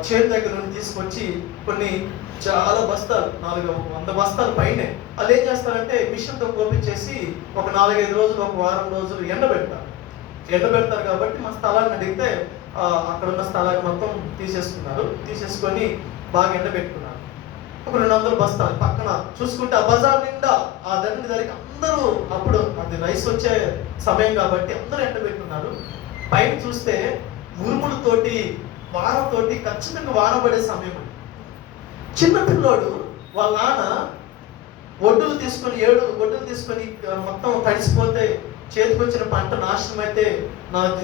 చేతి దగ్గర నుండి తీసుకొచ్చి కొన్ని చాలా బస్తాలు, 400 బస్తాలు పైనే వాళ్ళు ఏం చేస్తారంటే మిషన్తో కోపించేసి ఒక 4-5 రోజులు, ఒక వారం రోజులు ఎండబెడతారు. కాబట్టి మా స్థలాన్ని అడిగితే అక్కడ ఉన్న స్థలాన్ని మొత్తం తీసేసుకొని బాగా ఎండబెట్టుకున్నారు. ఒక 200 బస్తాలు పక్కన చూసుకుంటే ఆ బజార్ నిండా ఆ దండి ధరికి అందరూ, అప్పుడు అది రైస్ వచ్చే సమయం కాబట్టి అందరూ ఎండబెట్టుకున్నారు. పైన చూస్తే ఉరుములతోటి, వానతోటి, ఖచ్చితంగా వాన పడే సమయం. చిన్న పిల్లోడు వాళ్ళ నాన్న ఒడ్డులు తీసుకొని 7 ఒడ్డులు తీసుకొని మొత్తం తడిసిపోతే చేతికి వచ్చిన పంట నాశనం అయితే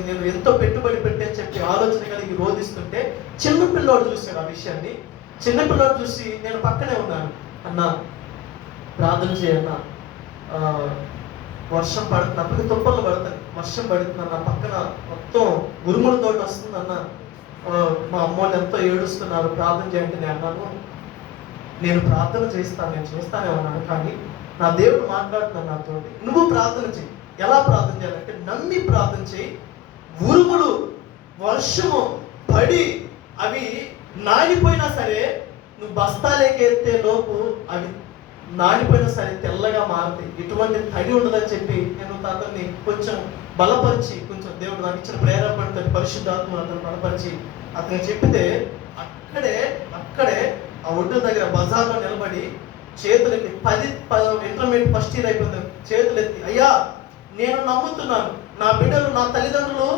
నేను ఎంతో పెట్టుబడి పెట్టని చెప్పి ఆలోచన కలిగి రోధిస్తుంటే చిన్న పిల్లోడు చూశాడు ఆ విషయాన్ని. చిన్న పిల్లోడు చూసి, నేను పక్కనే ఉన్నాను, అన్నా ప్రార్థన చేయన్నా, వర్షం పడుతున్నప్పటికీ తుప్పలు పడతాయి. వర్షం పడుతుందన్న, పక్కన మొత్తం ఉరుముల తోటి వస్తుందన్న. మా అమ్మోళ్ళు ఎంతో ఏడుస్తున్నారు, ప్రార్థన చేయండి. నేను అన్నాను, నేను ప్రార్థన చేస్తాను, నేను చేస్తానే ఉన్నాను, కానీ నా దేవుడు మాట్లాడుతున్నాను నాతో, నువ్వు ప్రార్థన చెయ్యి. ఎలా ప్రార్థన చేయాలంటే నమ్మి ప్రార్థన చేయి. ఉరుములు వర్షము పడి అవి నానిపోయినా సరే, నువ్వు బస్తాలేకెత్తే లోపు అవి నానిపోయినా సరే తెల్లగా మారుతాయి, ఎటువంటి తడి ఉండదని చెప్పి నేను అతన్ని కొంచెం బలపరిచి, కొంచెం దేవుడు నాకు ఇచ్చిన ప్రేరేపణతో పరిశుద్ధాత్మ అతను బలపరిచి అతను చెప్పితే అక్కడే ఆ ఒడ్డు దగ్గర బజార్లో నిలబడి చేతులెత్తి 10 ఇంటర్మీడియట్ ఫస్ట్ ఇయర్ అయిపోయింది, చేతులెత్తి, అయ్యా నేను నమ్ముతున్నాను, నా బిడ్డలు, నా తల్లిదండ్రులు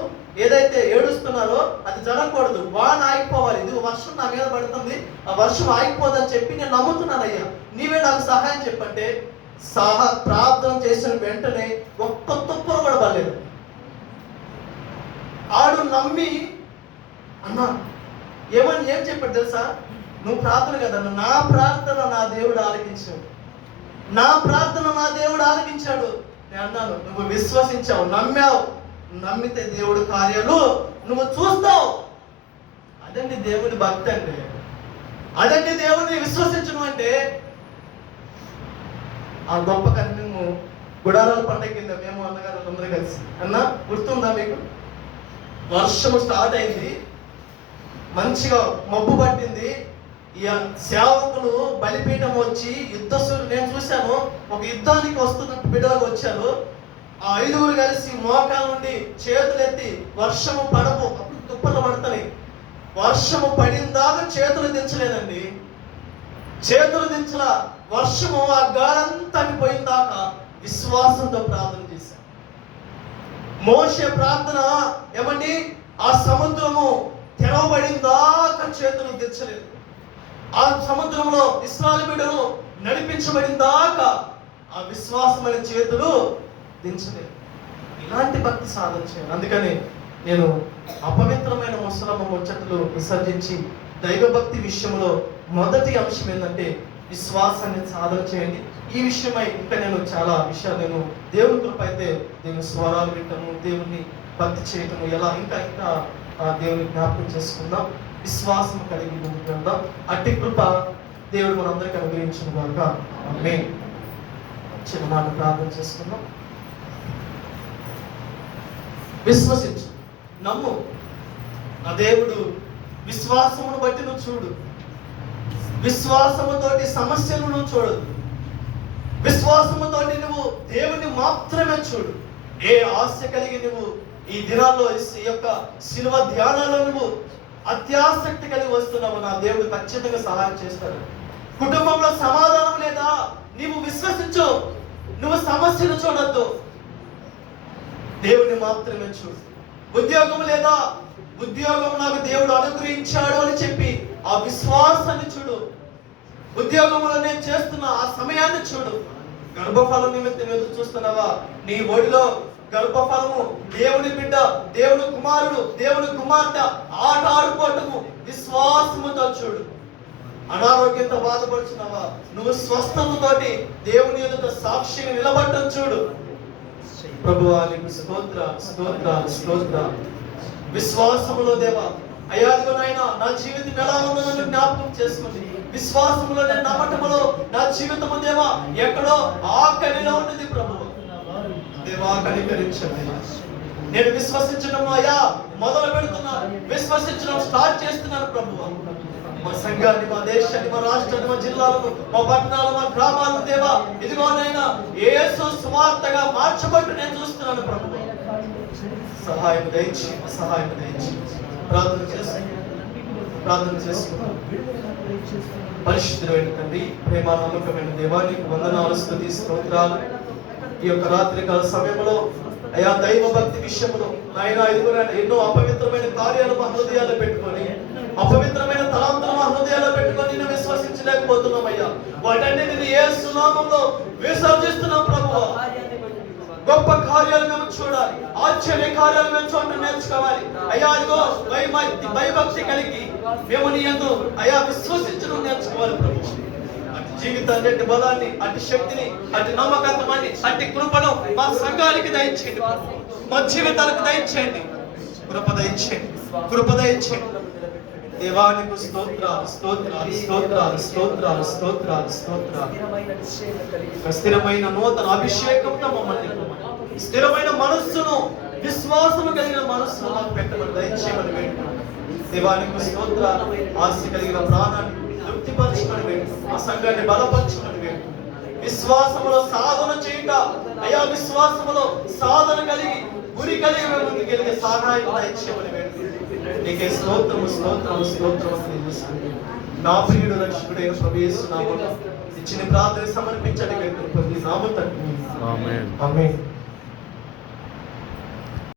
ఏదైతే ఏడుస్తున్నారో అది జరగకూడదు, వాన ఆగిపోవాలి, ఇది వర్షం నా మీద పడుతుంది, ఆ వర్షం ఆగిపోదని చెప్పి నేను నమ్ముతున్నాను, అయ్యా నీవే నాకు సహాయం చెప్పంటే ప్రార్థన చేసిన వెంటనే ఒక్క తుప్పలు కూడా పడలేదు. ఆడు నమ్మి అన్నా ఏం చెప్పాడు తెలుసా, నువ్వు ప్రార్థన కదన్నా, నా ప్రార్థన నా దేవుడు ఆలకించాడు, నా ప్రార్థన నా దేవుడు ఆలకించాడు. నేను అన్నాను, నువ్వు విశ్వసించావు, నమ్మావు, నమ్మితే దేవుడు కార్యాలు నువ్వు చూస్తావు. అదండి దేవుడి భక్తి అంటే, అదండి దేవుడిని విశ్వసించడం అంటే. ఆ గొప్ప మేము గుడారాల పండగ కింద మేము అన్నగారు అందరూ కలిసి, అన్న గుర్తుందా మీకు, వర్షము స్టార్ట్ అయింది, మంచిగా మబ్బు పట్టింది, ఈ సేవకులు బలిపీఠం వచ్చి యుద్ధస్తులు, నేను చూశాను ఒక యుద్ధానికి వస్తున్నట్టు బిడ్డలకు వచ్చారు. ఆ 5 కలిసి మోకాల నుండి చేతులెత్తి వర్షము పడవు, అప్పుడు తుప్పలు పడతాయి, వర్షము పడిందాక చేతులు దించలేదండి, చేతులు దించలా, వర్షము ఆ గాలంతా పోయిందాక విశ్వాసంతో ప్రార్థన చేశారు. మోషే ప్రార్థన ఏమండి, ఆ సముద్రము తెరవబడిందాక చేతులు దించలేదు, ఆ సముద్రంలో ఇశ్రాయేలు బిడ్డలు నడిపించబడిందాక ఆ విశ్వాసమైన చేతులు దించలేదు. ఇలాంటి భక్తి సాధన చేయాలి. అందుకని నేను అపవిత్రమైన ముసలమ్మ ముచ్చట్లు విసర్జించి దైవభక్తి విషయంలో మొదటి అంశం ఏంటంటే విశ్వాసాన్ని సాధన చేయండి. ఈ విషయమై ఇంకా నేను చాలా విషయాలు, నేను దేవుని కృప అయితే దేవుని స్వరాలు వింటాము, దేవుని భక్తి చేయటము, ఎలా ఇంకా దేవుని జ్ఞాపకం చేసుకుందాం, విశ్వాసం కలిగి ముందుకు వెళ్దాం. అట్టి కృప దేవుడు మనందరికీ అనుగ్రహించిన కనుక ఆమేన్. చిన్న మాట ప్రార్థన చేసుకుందాం. విశ్వసించు, నమ్ము, నా దేవుడు విశ్వాసమును బట్టి నువ్వు చూడు, విశ్వాసముతోటి సమస్యను నువ్వు చూడదు, విశ్వాసముతోటి నువ్వు దేవుని మాత్రమే చూడు. ఏ ఆశ కలిగి నువ్వు ఈ దినాల్లో ఈ యొక్క శిలువ ధ్యానాల్లో నువ్వు అత్యాసక్తి కలిగి వస్తున్నావు, నా దేవుడు ఖచ్చితంగా సహాయం చేస్తాడు. కుటుంబంలో సమాధానం లేదా, నీవు విశ్వసించు, నువ్వు సమస్యను చూడొద్దు, దేవుని మాత్రమే చూడు. ఉద్యోగం లేదా, ఉద్యోగం నాకు దేవుడు అనుగ్రహించాడు అని చెప్పి ఆ విశ్వాసాన్ని చూడు. ఉద్యోగంలో నేను చేస్తున్న ఆ సమయాన్ని చూడు. గర్భఫలం నిమిత్తం ఎదురు చూస్తున్నావా, నీ ఒడిలో గర్భఫలము, దేవుని బిడ్డ, దేవుని కుమారుడు, దేవుని కుమార్తె ఆట ఆడుకోవటము విశ్వాసముతో చూడు. అనారోగ్యంతో బాధపడుచున్నావా, నువ్వు స్వస్థతతోటి దేవుని ఎదుట సాక్షిగా నిలబడటం చూడు. ప్రభువా నీకు స్తోత్ర స్తోత్ర స్తోత్ర. విశ్వాసములో దేవా, అయ్యాదిగోనైనా నా జీవితం ఎలా ఉందో నన్ను జ్ఞాపకం చేసుకోండి. విశ్వాసములో నేను నమ్మటములో నా జీవితము దేవా ఎక్కడో ఆకలిలో ఉన్నది ప్రభువా, దేవా కనికరించండి. నేను విశ్వసించడం అయ్యా మొదలు పెడుతున్నా, విశ్వసించడం స్టార్ట్ చేస్తున్నాను ప్రభువా. మా సంఘాన్ని, మా దేశాన్ని, మా రాష్ట్రాన్ని, మా జిల్లాలను, మా పట్టణాలు, మా గ్రామాలను దేవా ఇదిగోనైనా యేసు సువార్తగా మార్చబట్టు నేను చూస్తున్నాను ప్రభువా. సహాయం దయచి, సహాయం దయచి. ప్రార్థన చేసుకుంటాం. పరిశుద్ధుడైన తండ్రి, ప్రేమ నమ్మకమైన దేవా నీకు వందనాలు, స్తుతి స్తోత్రాలు. ఈ యొక్క రాత్రికాల సమయంలో అయా దైవ భక్తి విషయంలో నాయన ఇదిగోనైనా ఎన్నో అపవిత్రమైన కార్యాలు మా హృదయాల్లో పెట్టుకొని, అపవిత్రమైన తలాంతులు మా హృదయాల్లో పెట్టుకొని నిన్ను విశ్వసించలేకపోతున్నాం అయ్యా. వాటన్నిటిని యేసు నామములో విసర్జిస్తున్నాం ప్రభువా. గొప్ప కార్యాలు మేము చూడాలి, ఆశ్చర్య కార్యాలు మేము చూడటం నేర్చుకోవాలి అయ్యా. ఇదిగో భయభక్తి కలిగి మేము నీ యందు అయా విశ్వసించడం నేర్చుకోవాలి ప్రభు. అటు జీవితాన్ని, అట్టి బలాన్ని, అట్టి శక్తిని, అట్టి నమ్మకత్వాన్ని, అట్టి కృపను మా సంఘానికి దయచేయండి, మా జీవితాలకు దయచేయండి, కృప దయచేయండి, కృప దయచేయండి. దేవానికి స్తోత్రాలు, స్తోత్రాలు, స్తోత్రాలు, స్తోత్రాలు, స్తోత్రాలు, స్తోత్రాలు. స్థిరమైన నూతన అభిషేకంతో మమ్మల్ని నింపమని, స్థిరమైన మనస్సును, విశ్వాసము కలిగిన మనస్సును మాకు పెట్టమని దయచేయమని వేడుకుంటున్నాం. దేవానికి స్తోత్రాలు. ఆశ కలిగిన ప్రాణాన్ని తృప్తిపరచమని వేడుకుంటున్నాం. ఆ సంఘాన్ని బలపరచమని వేడుకుంటున్నాం. విశ్వాసములో సాధన చేయుట అయా, విశ్వాసములో సాధన కలిగి గురి కలిగి ముందుకు కలిగే సహాయం దయచేయమని వేడుకుంటున్నాం. నీకే స్తోత్రము, స్తోత్రము, స్తోత్రము తెలుసుకుంటున్నాం. నా ప్రియుడు రక్షకుడైన ప్రభు యేసు నామములో ఇచ్చిన ప్రార్థన సమర్పించండి. నామ తండ్రి. ఆమేన్. ఆమేన్.